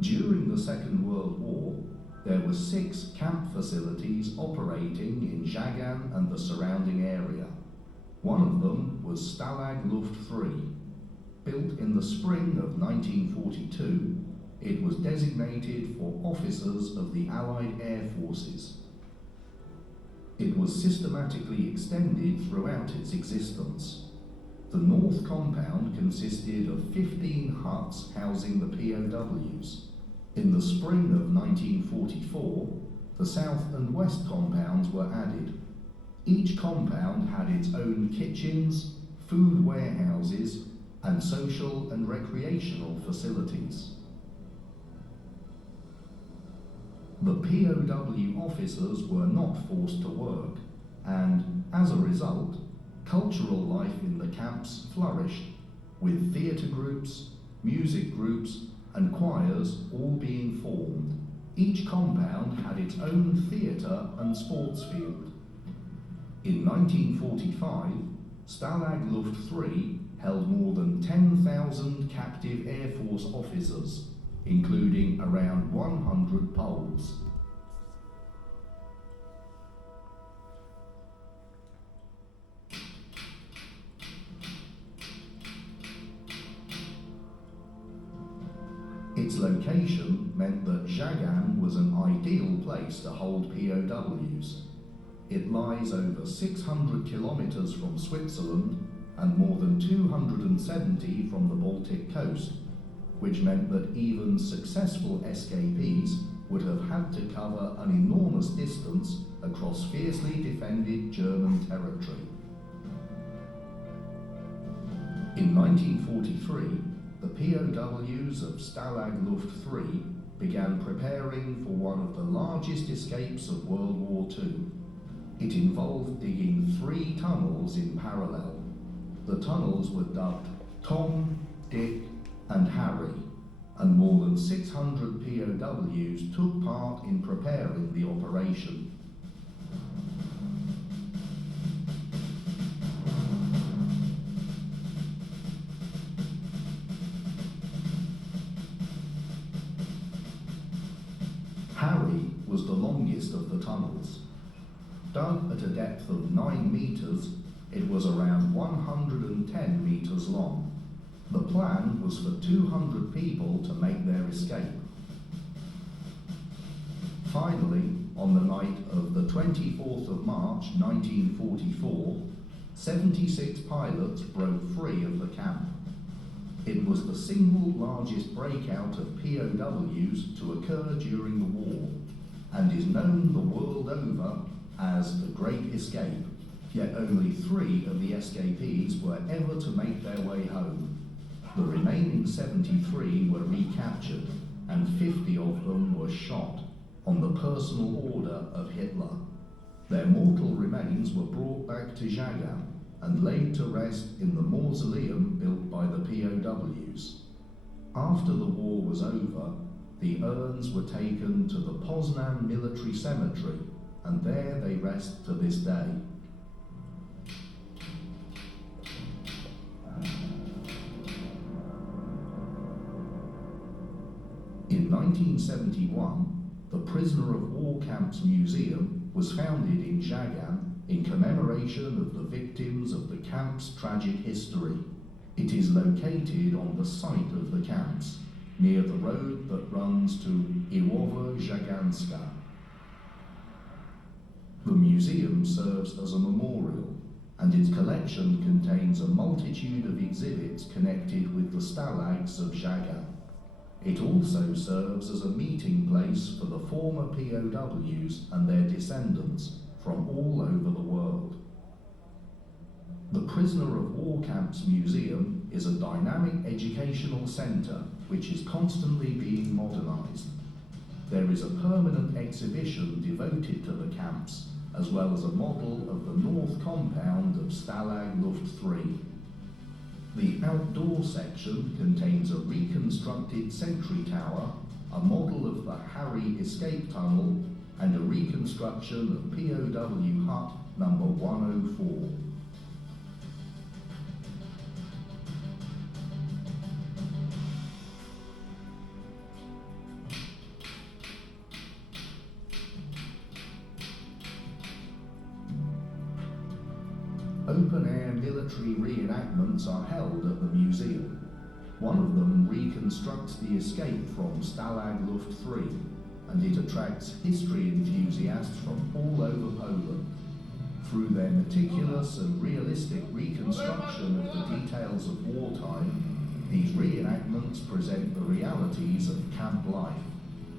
During the Second World War, there were 6 camp facilities operating in Jagan and the surrounding area. One of them was Stalag Luft 3. Built in the spring of 1942, it was designated for officers of the Allied Air Forces. It was systematically extended throughout its existence. The north compound consisted of 15 huts housing the POWs. In the spring of 1944, the south and west compounds were added. Each compound had its own kitchens, food warehouses, and social and recreational facilities. The POW officers were not forced to work, and as a result, cultural life in the camps flourished, with theatre groups, music groups, and choirs all being formed. Each compound had its own theatre and sports field. In 1945, Stalag Luft 3 held more than 10,000 captive Air Force officers, including around 100 Poles. Its location meant that Jagan was an ideal place to hold POWs. It lies over 600 kilometres from Switzerland and more than 270 from the Baltic coast, which meant that even successful escapees would have had to cover an enormous distance across fiercely defended German territory. In 1943, the POWs of Stalag Luft 3 began preparing for one of the largest escapes of World War II. It involved digging 3 tunnels in parallel. The tunnels were dubbed Tom, Dick and Harry, and more than 600 POWs took part in preparing the operation. Harry was the longest of the tunnels. Dug at a depth of 9 metres, it was around 110 metres long. The plan was for 200 people to make their escape. Finally, on the night of the 24th of March 1944, 76 pilots broke free of the camp. It was the single largest breakout of POWs to occur during the war, and is known the world over as the Great Escape, yet only 3 of the escapees were ever to make their way home. The remaining 73 were recaptured, and 50 of them were shot on the personal order of Hitler. Their mortal remains were brought back to Jagan and laid to rest in the mausoleum built by the POWs. After the war was over, the urns were taken to the Poznan Military Cemetery, and there they rest to this day. In 1971, the Prisoner of War Camps Museum was founded in Jagan in commemoration of the victims of the camp's tragic history. It is located on the site of the camps, near the road that runs to Iłowo-Żagańska. The museum serves as a memorial, and its collection contains a multitude of exhibits connected with the stalags of Jagan. It also serves as a meeting place for the former POWs and their descendants from all over the world. The Prisoner of War Camps Museum is a dynamic educational centre which is constantly being modernised. There is a permanent exhibition devoted to the camps, as well as a model of the north compound of Stalag Luft 3. The outdoor section contains a reconstructed sentry tower, a model of the Harry escape tunnel, and a reconstruction of POW hut number 104. Open-air military reenactments are held at the museum. One of them reconstructs the escape from Stalag Luft 3, and it attracts history enthusiasts from all over Poland. Through their meticulous and realistic reconstruction of the details of wartime, these reenactments present the realities of camp life.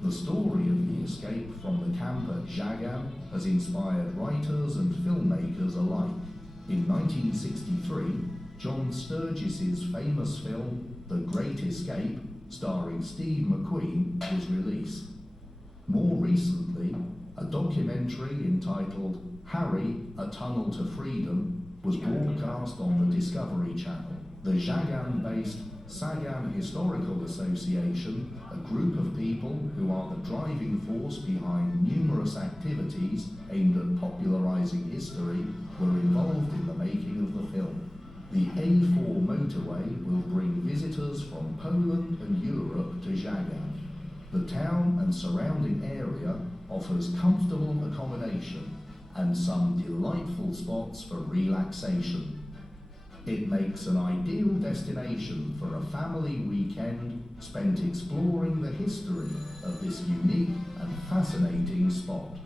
The story of the escape from the camp at Jagan has inspired writers and filmmakers alike. In 1963, John Sturgis's famous film, The Great Escape, starring Steve McQueen, was released. More recently, a documentary entitled Harry, A Tunnel to Freedom was broadcast on the Discovery Channel. The Jagan-based Sagan Historical Association, a group of people who are the driving force behind numerous activities aimed at popularising history, were involved in the making of the film. The A4 motorway will bring visitors from Poland and Europe to Jagan. The town and surrounding area offers comfortable accommodation and some delightful spots for relaxation. It makes an ideal destination for a family weekend spent exploring the history of this unique and fascinating spot.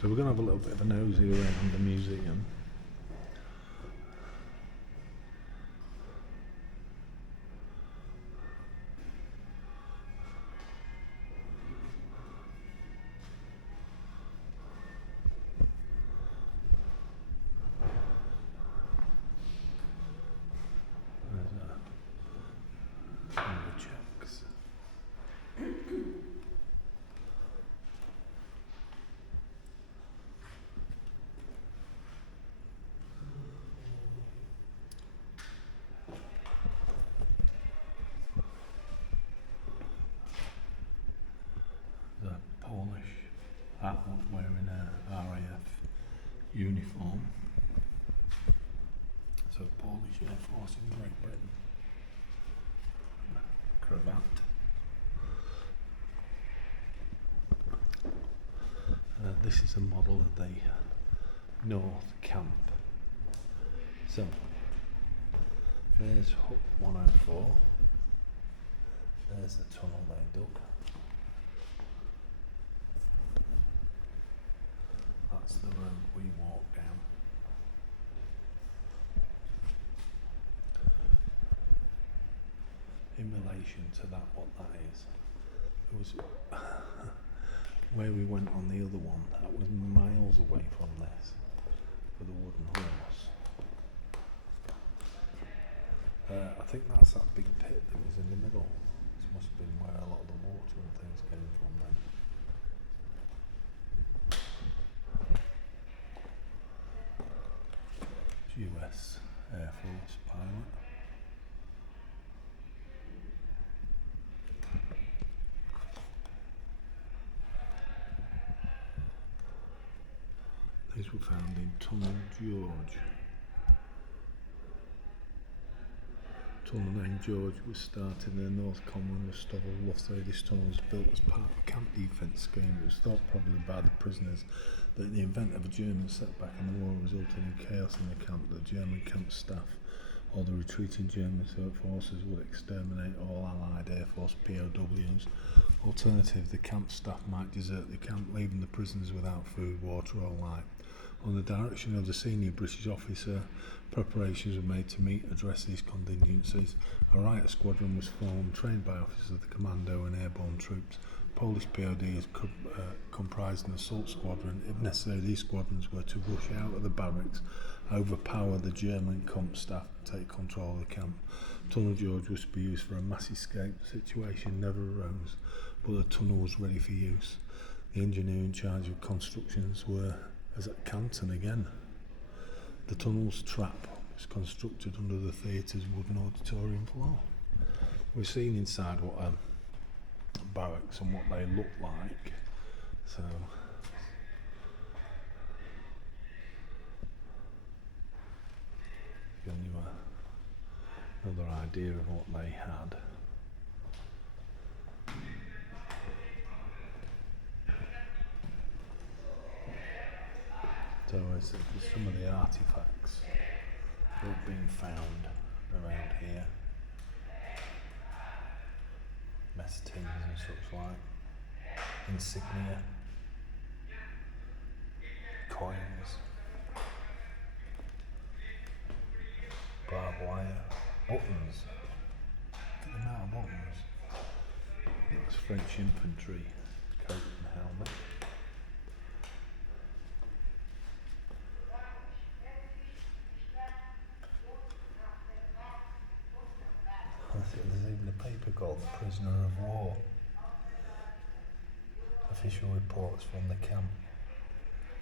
So we're going to have a little bit of a nosy around the museum. out wearing a RAF uniform. So Polish Air Force in Great Britain. Cravat. This is a model of the North Camp. So there's Hut 104. There's the tunnel they dug. That's the road we walked down. In relation to that, what that is, it was where we went on the other one, that was miles away from this, with a wooden horse. I think that's that big pit that was in the middle. This must have been where a lot of the water and things came from then. US Air Force pilot. These were found in Tunnel George. Tunnel named George was started in the North Common of Stubble Loughrea. This tunnel was built as part of a camp defence scheme. It was thought probably by the prisoners that in the event of a German setback in the war resulting in chaos in the camp, the German camp staff or the retreating German forces would exterminate all Allied Air Force POWs. Alternatively, the camp staff might desert the camp, leaving the prisoners without food, water or light. On the direction of the senior British officer, preparations were made to address these contingencies. A riot squadron was formed, trained by officers of the commando and airborne troops. Polish PODs comprised an assault squadron. If necessary, these squadrons were to rush out of the barracks, overpower the German camp staff and take control of the camp. Tunnel George was to be used for a mass escape. The situation never arose, but the tunnel was ready for use. The engineer in charge of constructions was at Canton again. The tunnel's trap was constructed under the theatre's wooden auditorium floor. We've seen inside what barracks and what they look like. So giving you another idea of what they had. So there's some of the artifacts that have been found around here. Mess tins and such like. Insignia. Coins. Barbed wire. Buttons. Look at the amount of buttons. That's French infantry coat and helmet. There's even a paper called Prisoner of War. Official reports from the camp.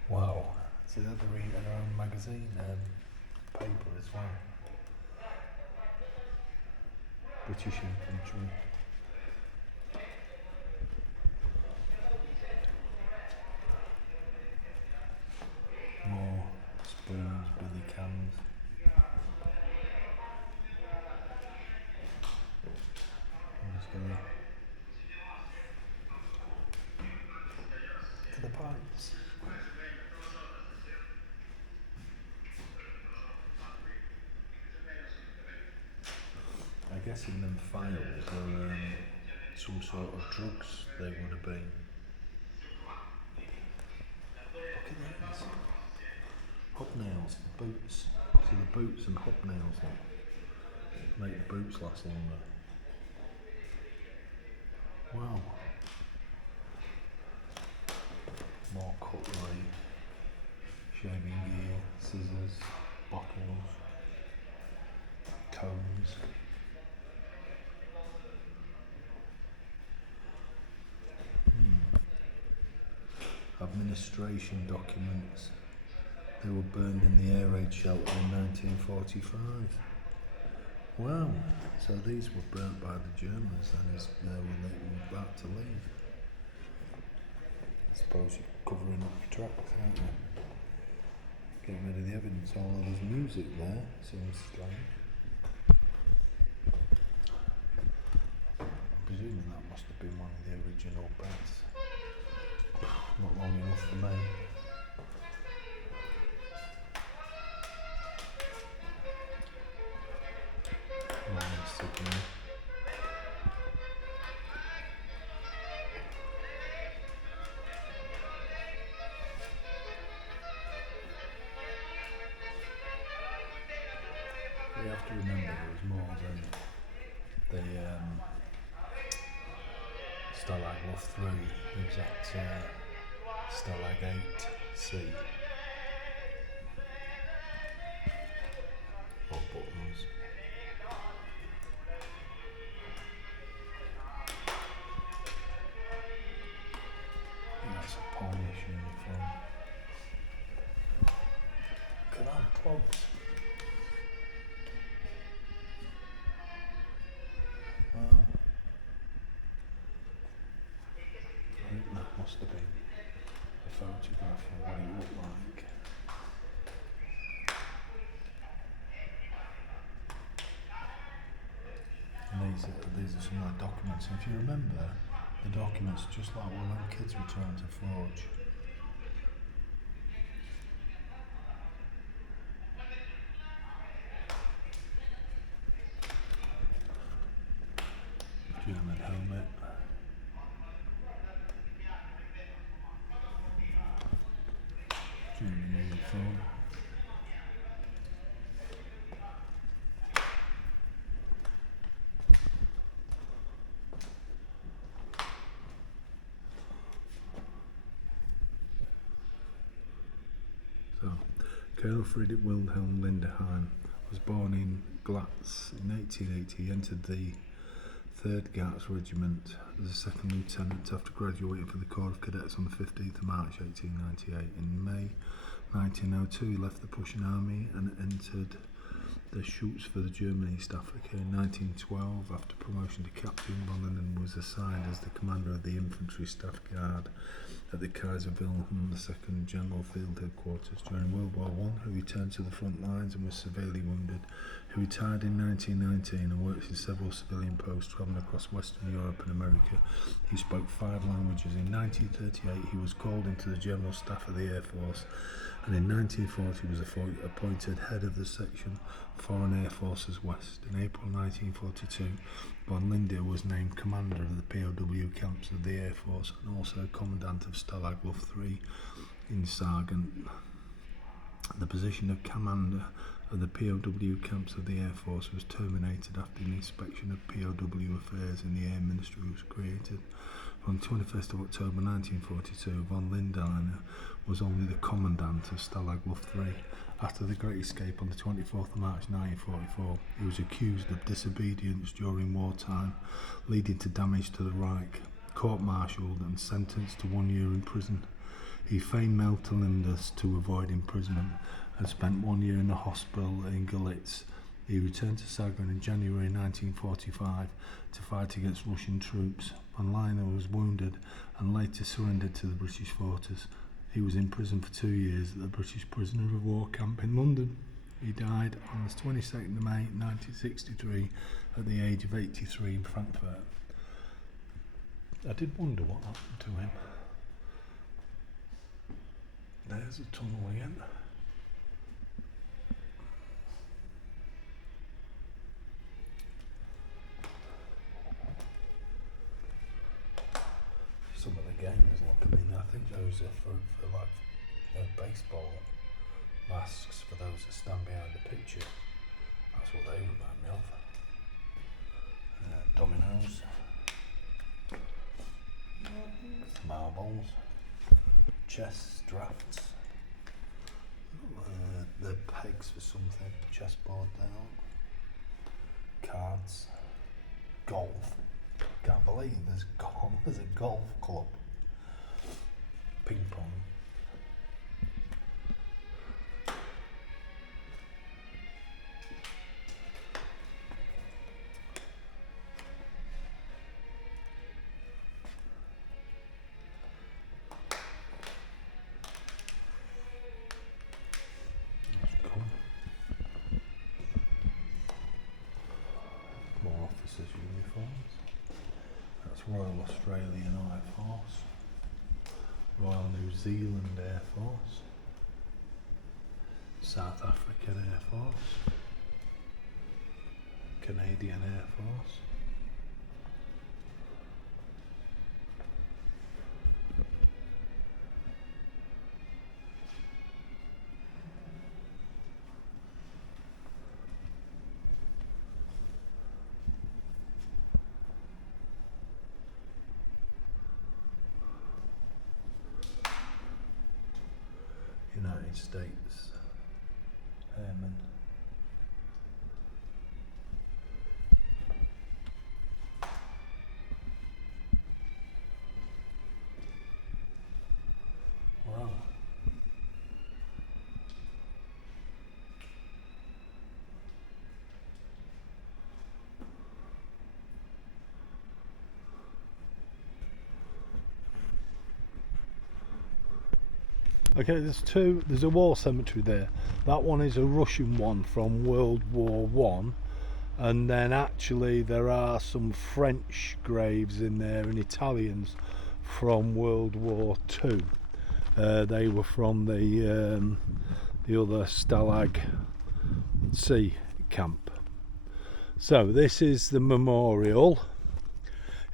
Wow. So they're reading their own magazine paper as well. British infantry. More spoons, billy cans. To the pipes. I guess in them files were some sort of drugs they would have been. Look at these. Hobnails for boots. So the boots and hobnails make the boots last longer. Wow. More cutlery, shaving gear, scissors, bottles, combs. Administration documents. They were burned in the air raid shelter in 1945. Wow, so these were burnt by the Germans then as they were about to leave. suppose you're covering up your tracks, aren't you? Getting rid of the evidence. All of there's music there, seems strange. I'm presuming that must have been one of the original beds. Not long enough for me. Sydney. You have to remember there was more than the Stalag Luft 3. There was that Stalag 8C. All buttons. That's a Polish uniform. Look at that plugs. Wow. I think that must have been a photograph of what it looked like. And these are some of the documents. If you remember, the documents just like when kids were trying to forge. German helmet. German uniform. So, Colonel Friedrich Wilhelm Linderheim was born in Glatz in 1880. He entered the 3rd Guards Regiment as a second lieutenant after graduating from the Corps of Cadets on the 15th of March 1898. In May 1902 he left the Prussian Army and entered the Schutz for the German East Africa. In 1912, after promotion to captain, von Linden was assigned as the commander of the Infantry Staff Guard at the Kaiser Wilhelm II General Field Headquarters. During World War I, he returned to the front lines and was severely wounded. He retired in 1919 and worked in several civilian posts travelling across Western Europe and America. He spoke 5 languages. In 1938, he was called into the General Staff of the Air Force, and in 1940 he was appointed head of the section Foreign Air Forces West. In April 1942, von Linde was named commander of the POW camps of the Air Force and also commandant of Stalag Luft 3 in Sargent. The position of commander of the POW camps of the Air Force was terminated after an inspection of POW affairs in the Air Ministry was created. On 21st of October 1942, von Linden was only the commandant of Stalag Luft 3. After the Great Escape on the 24th of March 1944, he was accused of disobedience during wartime, leading to damage to the Reich, court-martialed and sentenced to 1 year in prison. He feigned mental illness to avoid imprisonment and spent 1 year in a hospital in Galitz. He returned to Saigon in January 1945 to fight against Russian troops. Von Linden was wounded and later surrendered to the British forces. He was in prison for 2 years at the British prisoner of war camp in London. He died on the 22nd of May 1963 at the age of 83 in Frankfurt. I did wonder what happened to him. There's a tunnel again. Some of the gamers look, I mean, I think those are for like baseball masks for those that stand behind the picture. That's what they remind me of. Dominoes, marbles, chess, drafts, the pegs for something, chessboard there, cards, golf. Can't believe there's a golf club. Ping pong. Corps officers' uniforms. That's Royal Australian Air Force, Royal New Zealand Air Force, South African Air Force, Canadian Air Force, United States Airmen. Wow. Okay, there's a war cemetery there. That one is a Russian one from World War One, and then actually there are some French graves in there and Italians from World War Two. They were from the other Stalag sea camp. So this is the memorial.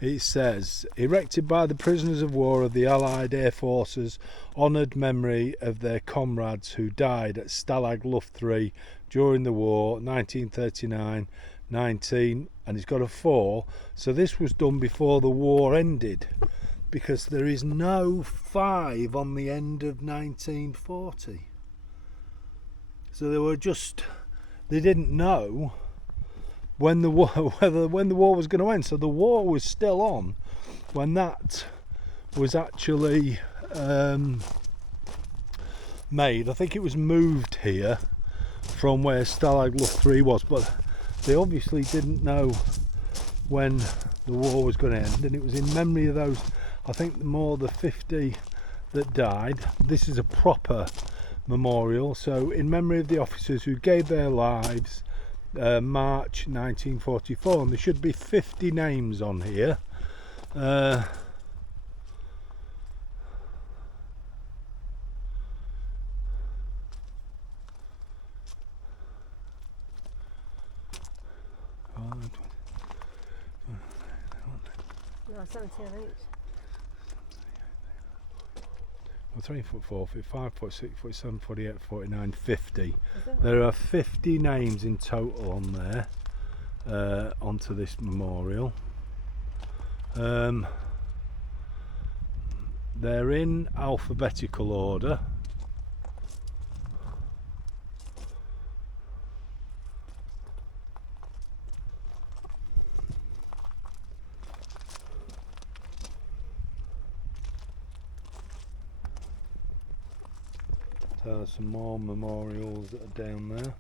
It says, erected by the prisoners of war of the Allied Air Forces, honoured memory of their comrades who died at Stalag Luft 3 during the war, 1939-19, and it's got a 4. So this was done before the war ended, because there is no 5 on the end of 1940. So they didn't know when the war was going to end. So the war was still on when that was actually made. I think it was moved here from where Stalag Luft 3 was, but they obviously didn't know when the war was going to end, and it was in memory of those, I think, more the 50 that died. This is a proper memorial, so in memory of the officers who gave their lives March 1944, and there should be 50 names on here. No, 17 each. Well, 3 foot 4 feet, 5 foot 6 foot 7, 48, 49, 50. Is it? There are 50 names in total on there, onto this memorial. They're in alphabetical order. So there's some more memorials that are down there.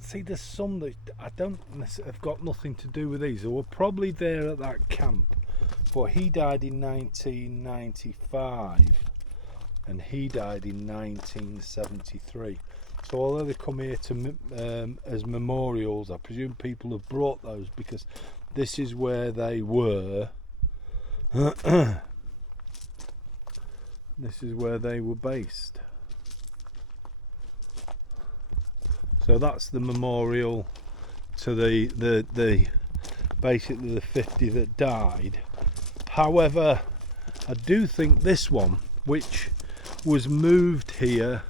See, there's some that I don't have got nothing to do with these. They were probably there at that camp, but he died in 1995 and he died in 1973. So although they come here to as memorials, I presume people have brought those because this is where they were. This is where they were based. So that's the memorial to the basically the 50 that died. However, I do think this one, which was moved here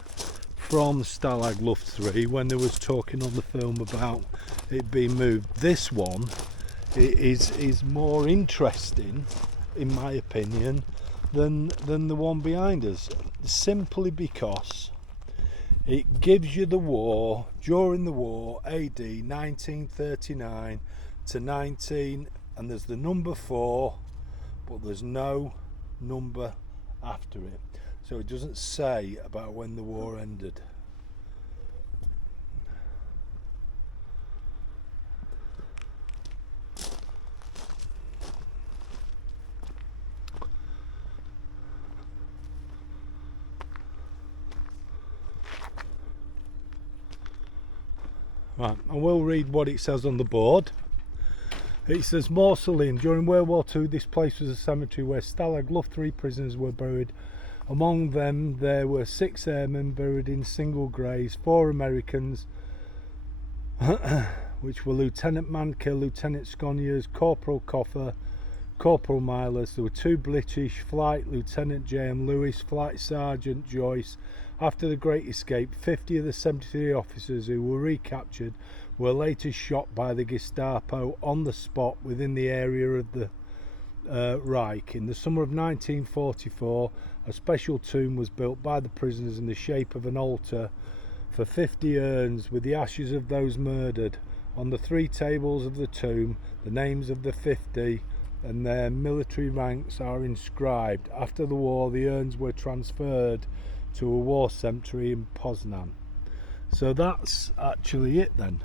from Stalag Luft 3 when there was talking on the film about it being moved, this one is more interesting, in my opinion, than the one behind us, simply because it gives you the war, during the war, AD 1939 to 19, and there's the number 4, but there's no number after it. So it doesn't say about when the war ended. Right, and we'll read what it says on the board. It says mausoleum. During World War II, this place was a cemetery where Stalag Luft 3 prisoners were buried. Among them, there were 6 airmen buried in single graves, 4 Americans, which were Lieutenant Mankill, Lieutenant Sconiers, Corporal Coffer, Corporal Milers. There were 2 British, Flight Lieutenant J.M. Lewis, Flight Sergeant Joyce. After the Great Escape, 50 of the 73 officers who were recaptured were later shot by the Gestapo on the spot within the area of the Reich. In the summer of 1944, a special tomb was built by the prisoners in the shape of an altar for 50 urns with the ashes of those murdered. On the 3 tables of the tomb, the names of the 50 and their military ranks are inscribed. After the war, the urns were transferred to a war cemetery in Poznan. So that's actually it then.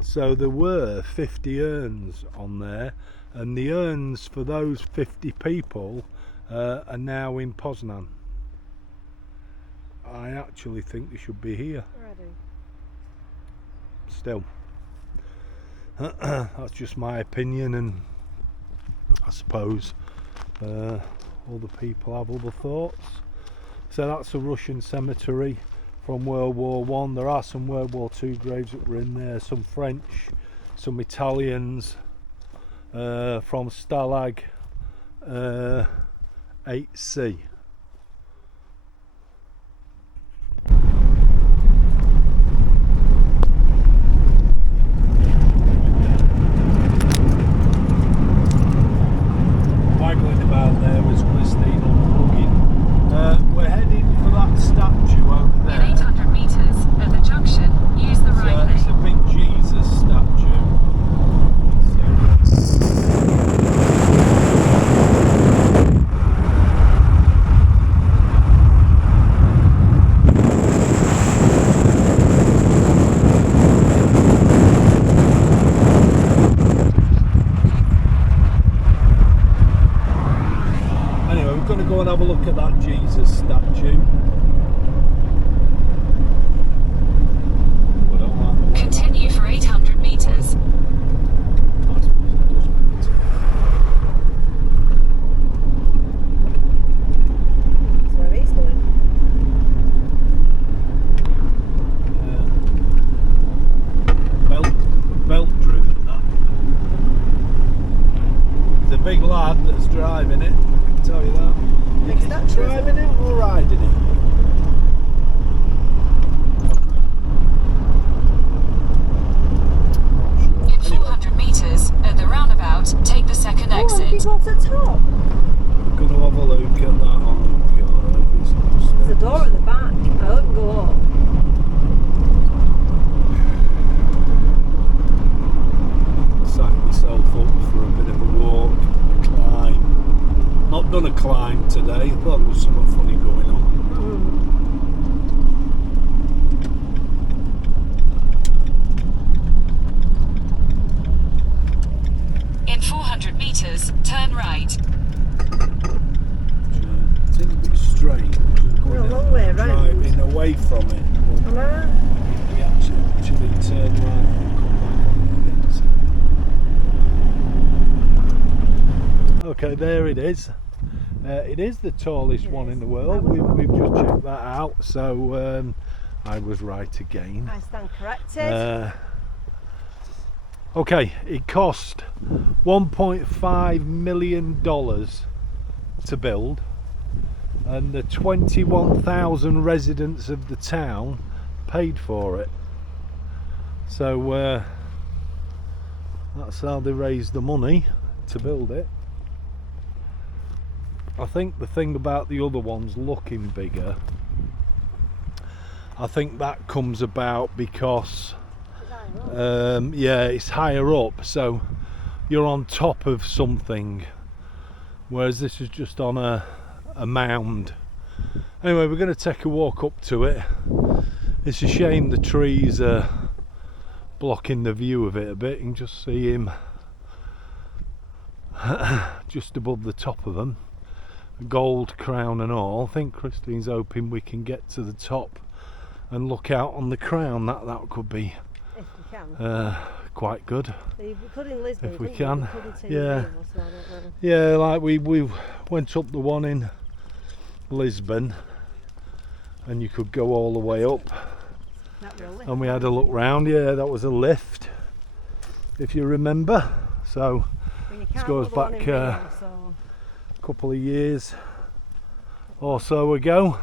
So there were 50 urns on there, and the urns for those 50 people are now in Poznan. I actually think they should be here. Already. Still, that's just my opinion, and I suppose other people have other thoughts. So that's a Russian cemetery from World War One. There are some World War II graves that were in there, some French, some Italians, from Stalag 8C. Waggling about there was Christine unplugging. We're heading for that statue over there. In 800 metres at the junction, use the right It's a lane. big Jesus statue. Anyway, we're going to go and have a look at that Jesus statue. We don't like the way Continue for 800 metres. I suppose it does make it. That's where he's going. Belt driven, that. There's a big lad that's driving it, I can tell you that. Big statue, isn't it? Driving it or riding it? In 400 metres at the roundabout, take the second Oh, have you exit. got at the top? We're going to have a look at that. Oh God, it's not There's a door at the back. I won't go up. Signed myself up for a bit of a walk, a climb. Not done a climb today. I thought there was something funny going on. In 400 metres, turn right. It's a bit strange. We're a long way round. Driving away from it. I know. We actually turn right and come back on it. Okay, there it is. It is the tallest one in the world. We've just checked that out, so I was right again. I stand corrected. Okay, it cost $1.5 million to build, and the 21,000 residents of the town paid for it. So that's how they raised the money to build it. I think the thing about the other ones looking bigger, I think that comes about because yeah, it's higher up, so you're on top of something, whereas this is just on a mound. Anyway, we're going to take a walk up to it. It's a shame the trees are blocking the view of it a bit. You can just see him just above the top of them, gold crown and all. I think Christine's hoping we can get to the top and look out on the crown. That could be If can. quite good. We could in Lisbon, If we couldn't can, couldn't in yeah. Wales, so I don't know. Yeah, like we went up the one in Lisbon, and you could go all the way up, That will lift, and we had a won't look it? round. Yeah, that was a lift, if you remember. So Well, you can't goes put the one in back, Rio, so a couple of years or so ago.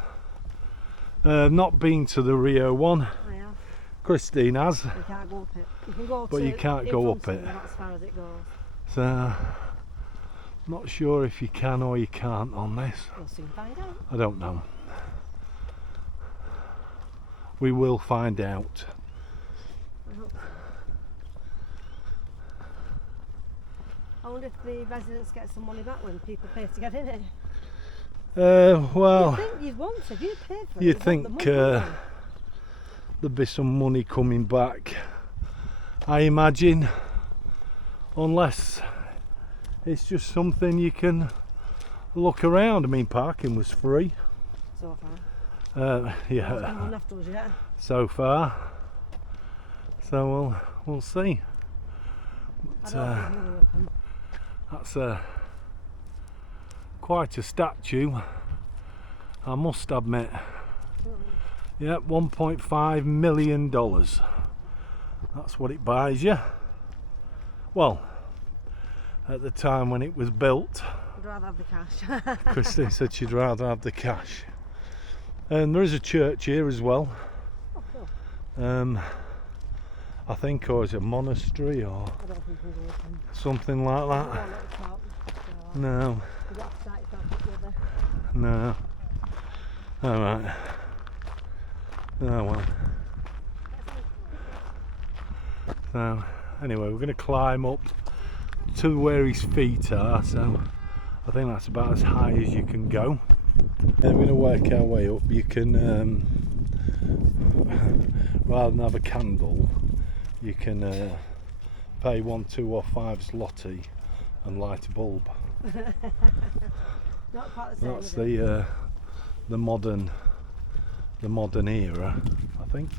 Not been to the Rio one. I have. Christine has, You can't go up it. You can go but to you can't in go front up of it. them, that's as far as it goes. So not sure if you can or you can't on this. We'll soon find out. I don't know. We will find out. I hope so. I wonder if the residents get some money back when people pay to get in it. Well, You'd think you'd want if you paid for it. you'd want the think money, wouldn't you? there'd be some money coming back, I imagine, unless it's just something you can look around. I mean, parking was free. So far. Yeah, Not enough to us yet. so far. So we'll see. I But, don't think we'll open. that's quite a statue, I must admit. Yeah, $1.5 million. That's what it buys you. Well, at the time when it was built, I'd rather have the cash. Christine said she'd rather have the cash. And there is a church here as well. Oh, cool. I think, or is it a monastery or I don't think we'll open. something like One that. at the top. So No, you got to start yourself up with it. no. All right. Oh well. So anyway, we're going to climb up to where his feet are. So I think that's about as high as you can go. And we're going to work our way up. You can, rather than have a candle, you can pay 1, 2 or 5 zloty and light a bulb. Not quite the same. That's is it? the modern era, I think.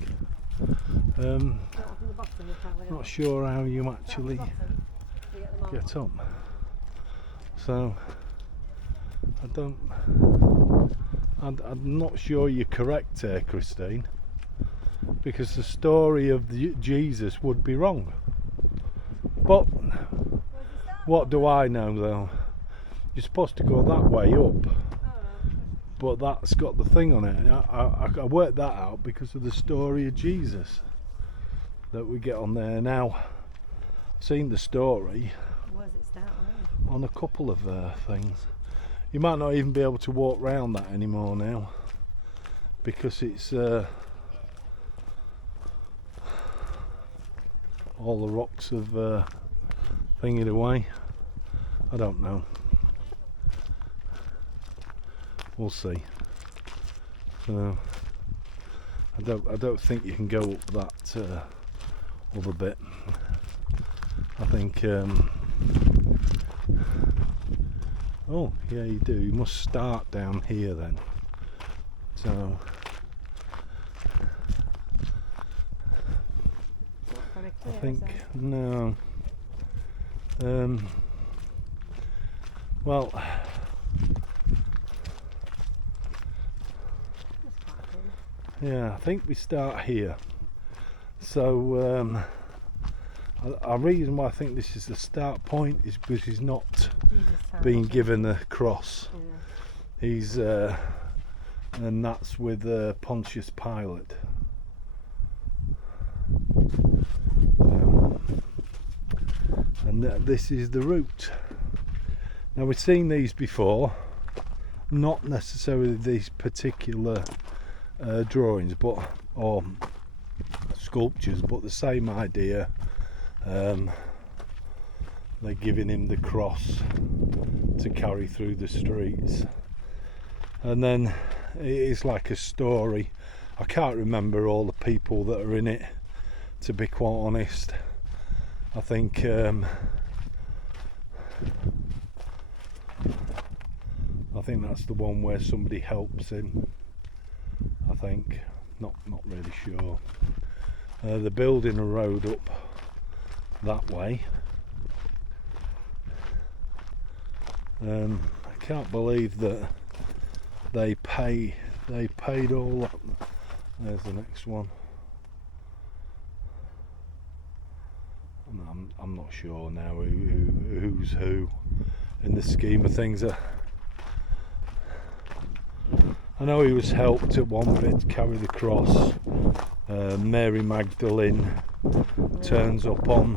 Not up in the bottom, you can't Not sure how you That's the actually bottom. You get them all. get up. So I'm not sure you're correct here, Christine, because the story of Jesus would be wrong. But what do I know though? You're supposed to go that way up, but that's got the thing on it. I worked that out because of the story of Jesus that we get on there now. I've seen the story Where's it start? on a couple of things. You might not even be able to walk round that anymore now because it's all the rocks have thingied away. I don't know. We'll see. So I don't think you can go up that other bit. I think oh yeah, you do. You must start down here then. So Not very I clear, think is it? no. Well, That's quite cool. yeah, I think we start here. So a reason why I think this is the start point is because he's not Jesus time. being given a cross. Yeah. He's and that's with Pontius Pilate. And this is the route. Now we've seen these before, not necessarily these particular drawings, but or sculptures, but the same idea. They're giving him the cross to carry through the streets, and then it is like a story. I can't remember all the people that are in it, to be quite honest. I think that's the one where somebody helps him. I think, not really sure. They're building a road up that way. I can't believe that they paid all that. There's the next one. And I'm not sure now who's who in the scheme of things. I know he was helped at one bit to carry the cross. Mary Magdalene turns up on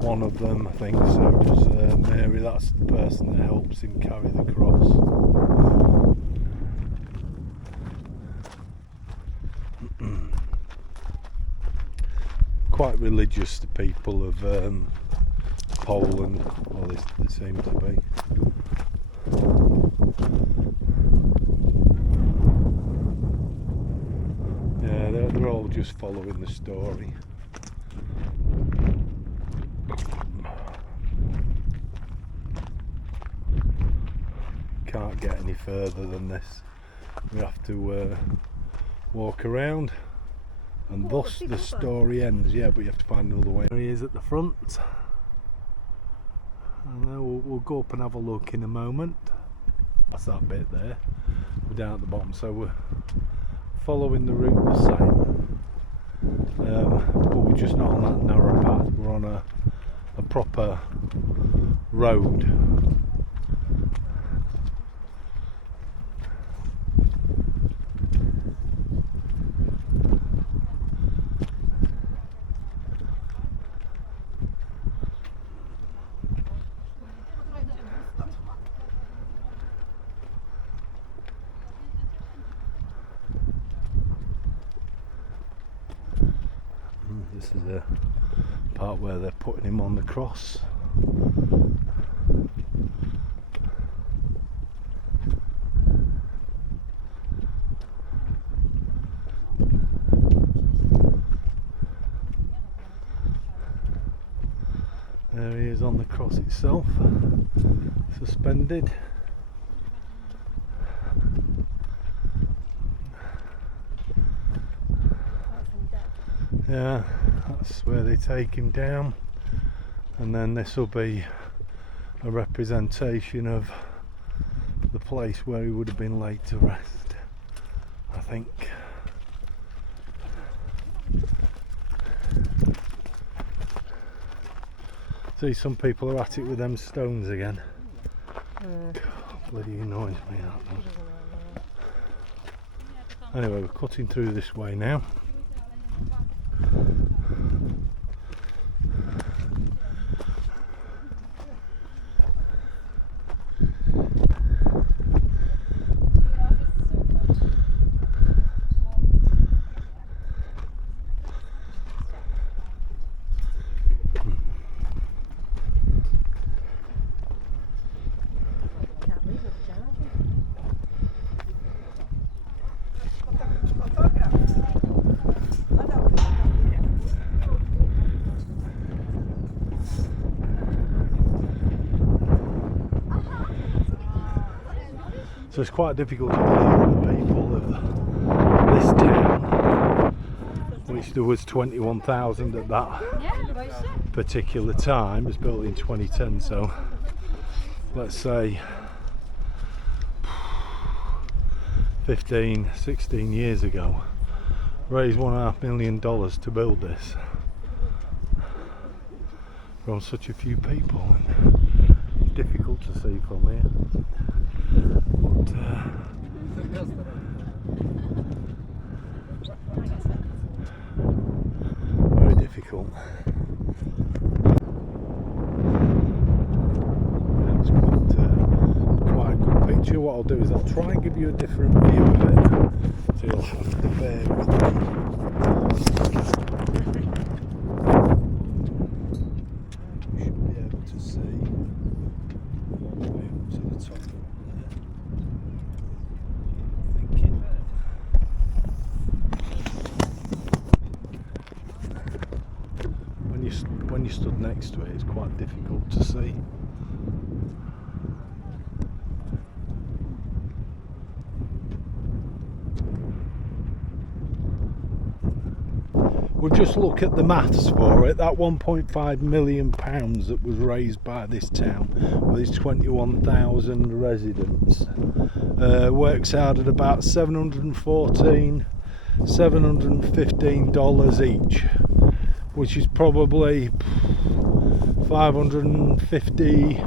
one of them, I think. So does Mary. That's the person that helps him carry the cross. Quite religious, the people of Poland, well they seem to be. Yeah, they're all just following the story. Can't get any further than this. We have to walk around. And thus the story ends. Yeah, but you have to find another way. There he is at the front. And then we'll go up and have a look in a moment. That's that bit there. We're down at the bottom, so we're following the route the same. But we're just not on that narrow path. We're on a proper road. This is the part where they're putting him on the cross. There he is on the cross itself, suspended. Yeah, that's where they take him down, and then this will be a representation of the place where he would have been laid to rest, I think. See, some people are at it with them stones again. God, bloody annoys me, that one. Anyway, we're cutting through this way now. So it's quite difficult to believe that the people of this town, which there was 21,000 at that particular time, was built in 2010, so let's say 15, 16 years ago, raised $1.5 million to build this from such a few people, and it's difficult to see from here. But, very difficult. That's quite a good picture. What I'll do is I'll try and give you a different view of it, so you'll have to bear with me. You should be able to see way up to the top there. When you stood next to it, it's quite difficult to see. we'll just look at the maths for it. That £1.5 million that was raised by this town with its 21,000 residents works out at about $715 each, which is probably 550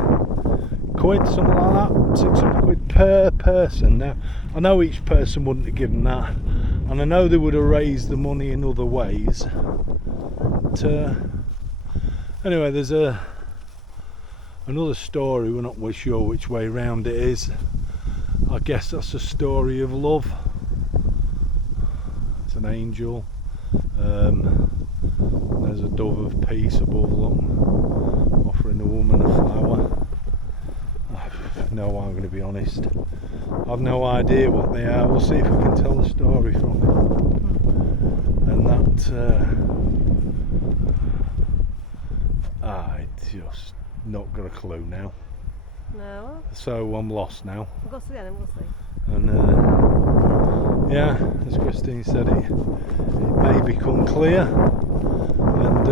quid, something like that, 600 quid per person. Now, I know each person wouldn't have given that, and I know they would have raised the money in other ways. But, anyway, there's another story. We're not really sure which way round it is. I guess that's a story of love. It's an angel. There's a dove of peace above them, offering a woman a flower. No, I'm going to be honest. I've no idea what they are. We'll see if we can tell a story from it. And that, I just not got a clue now. No. So I'm lost now. We'll go to the end and we'll see. And yeah, as Christine said, it may become clear, and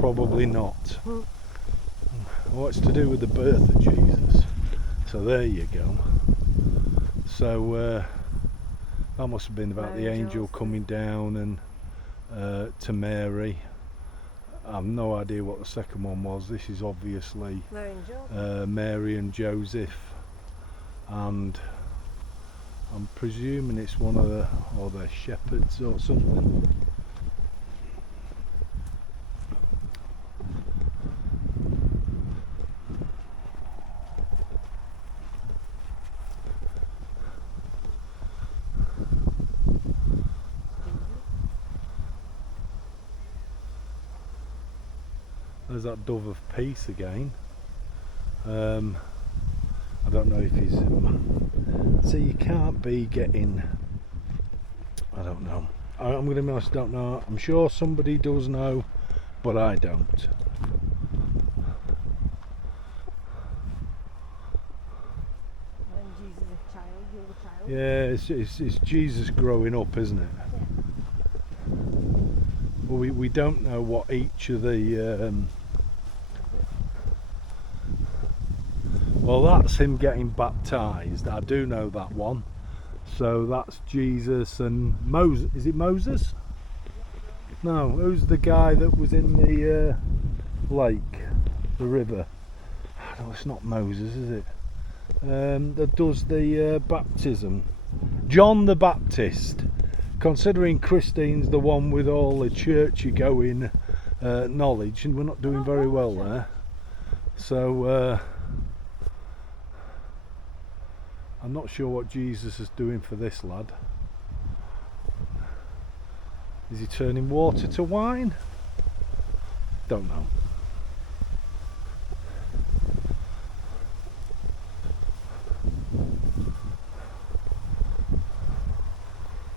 probably not. Well, it's to do with the birth of Jesus. So there you go. So that must have been about Mary the angel Joseph. coming down and to Mary. I've no idea what the second one was. This is obviously Mary and Joseph. Mary and Joseph, and I'm presuming it's one of their shepherds or something. There's that dove of peace again. I don't know if he's... So you can't be getting... I don't know. I'm going to be honest, I don't know. I'm sure somebody does know, but I don't. When Jesus is a child, you're a child. Yeah, it's Jesus growing up, isn't it? Well, we don't know what each of the... well, that's him getting baptised. I do know that one. So that's Jesus and Moses. Is it Moses? No, who's the guy that was in the lake, the river? No, it's not Moses, is it? That does the baptism. John the Baptist. Considering Christine's the one with all the churchy going knowledge, and we're not doing very well there. So I'm not sure what Jesus is doing for this lad. Is he turning water to wine? Don't know.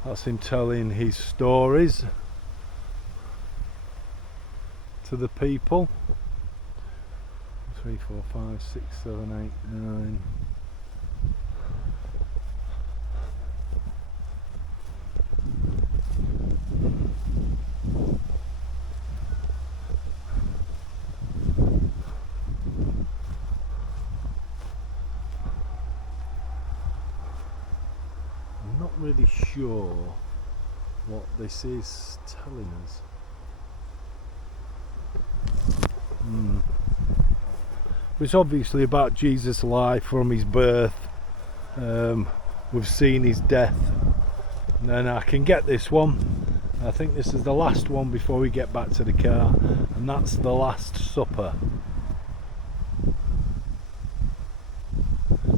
That's him telling his stories to the people. 3, 4, 5, 6, 7, 8, 9. I'm not really sure what this is telling us. It's obviously about Jesus' life from his birth. We've seen his death, and then I can get this one. I think this is the last one before we get back to the car, and that's the Last Supper.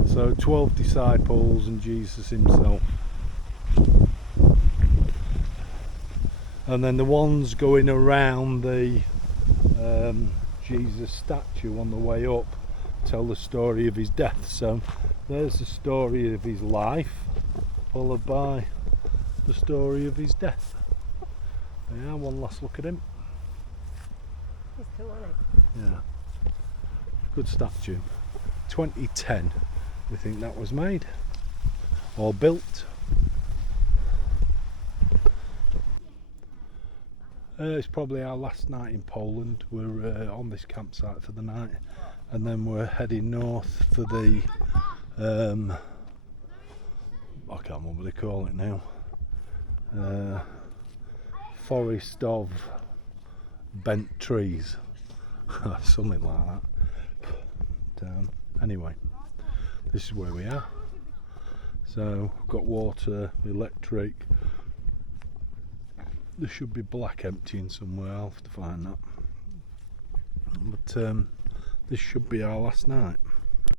So 12 disciples and Jesus himself. And then the ones going around the Jesus statue on the way up tell the story of his death. So there's the story of his life, followed by the story of his death. Yeah, one last look at him. He's cool, isn't he? Yeah, good statue. 2010 we think that was made or built. It's probably our last night in Poland. We're on this campsite for the night, and then we're heading north for the I can't remember what they call it now. Forest of bent trees, something like that. Anyway, this is where we are. So got water, electric. There should be black emptying somewhere. I'll have to find that. But this should be our last night.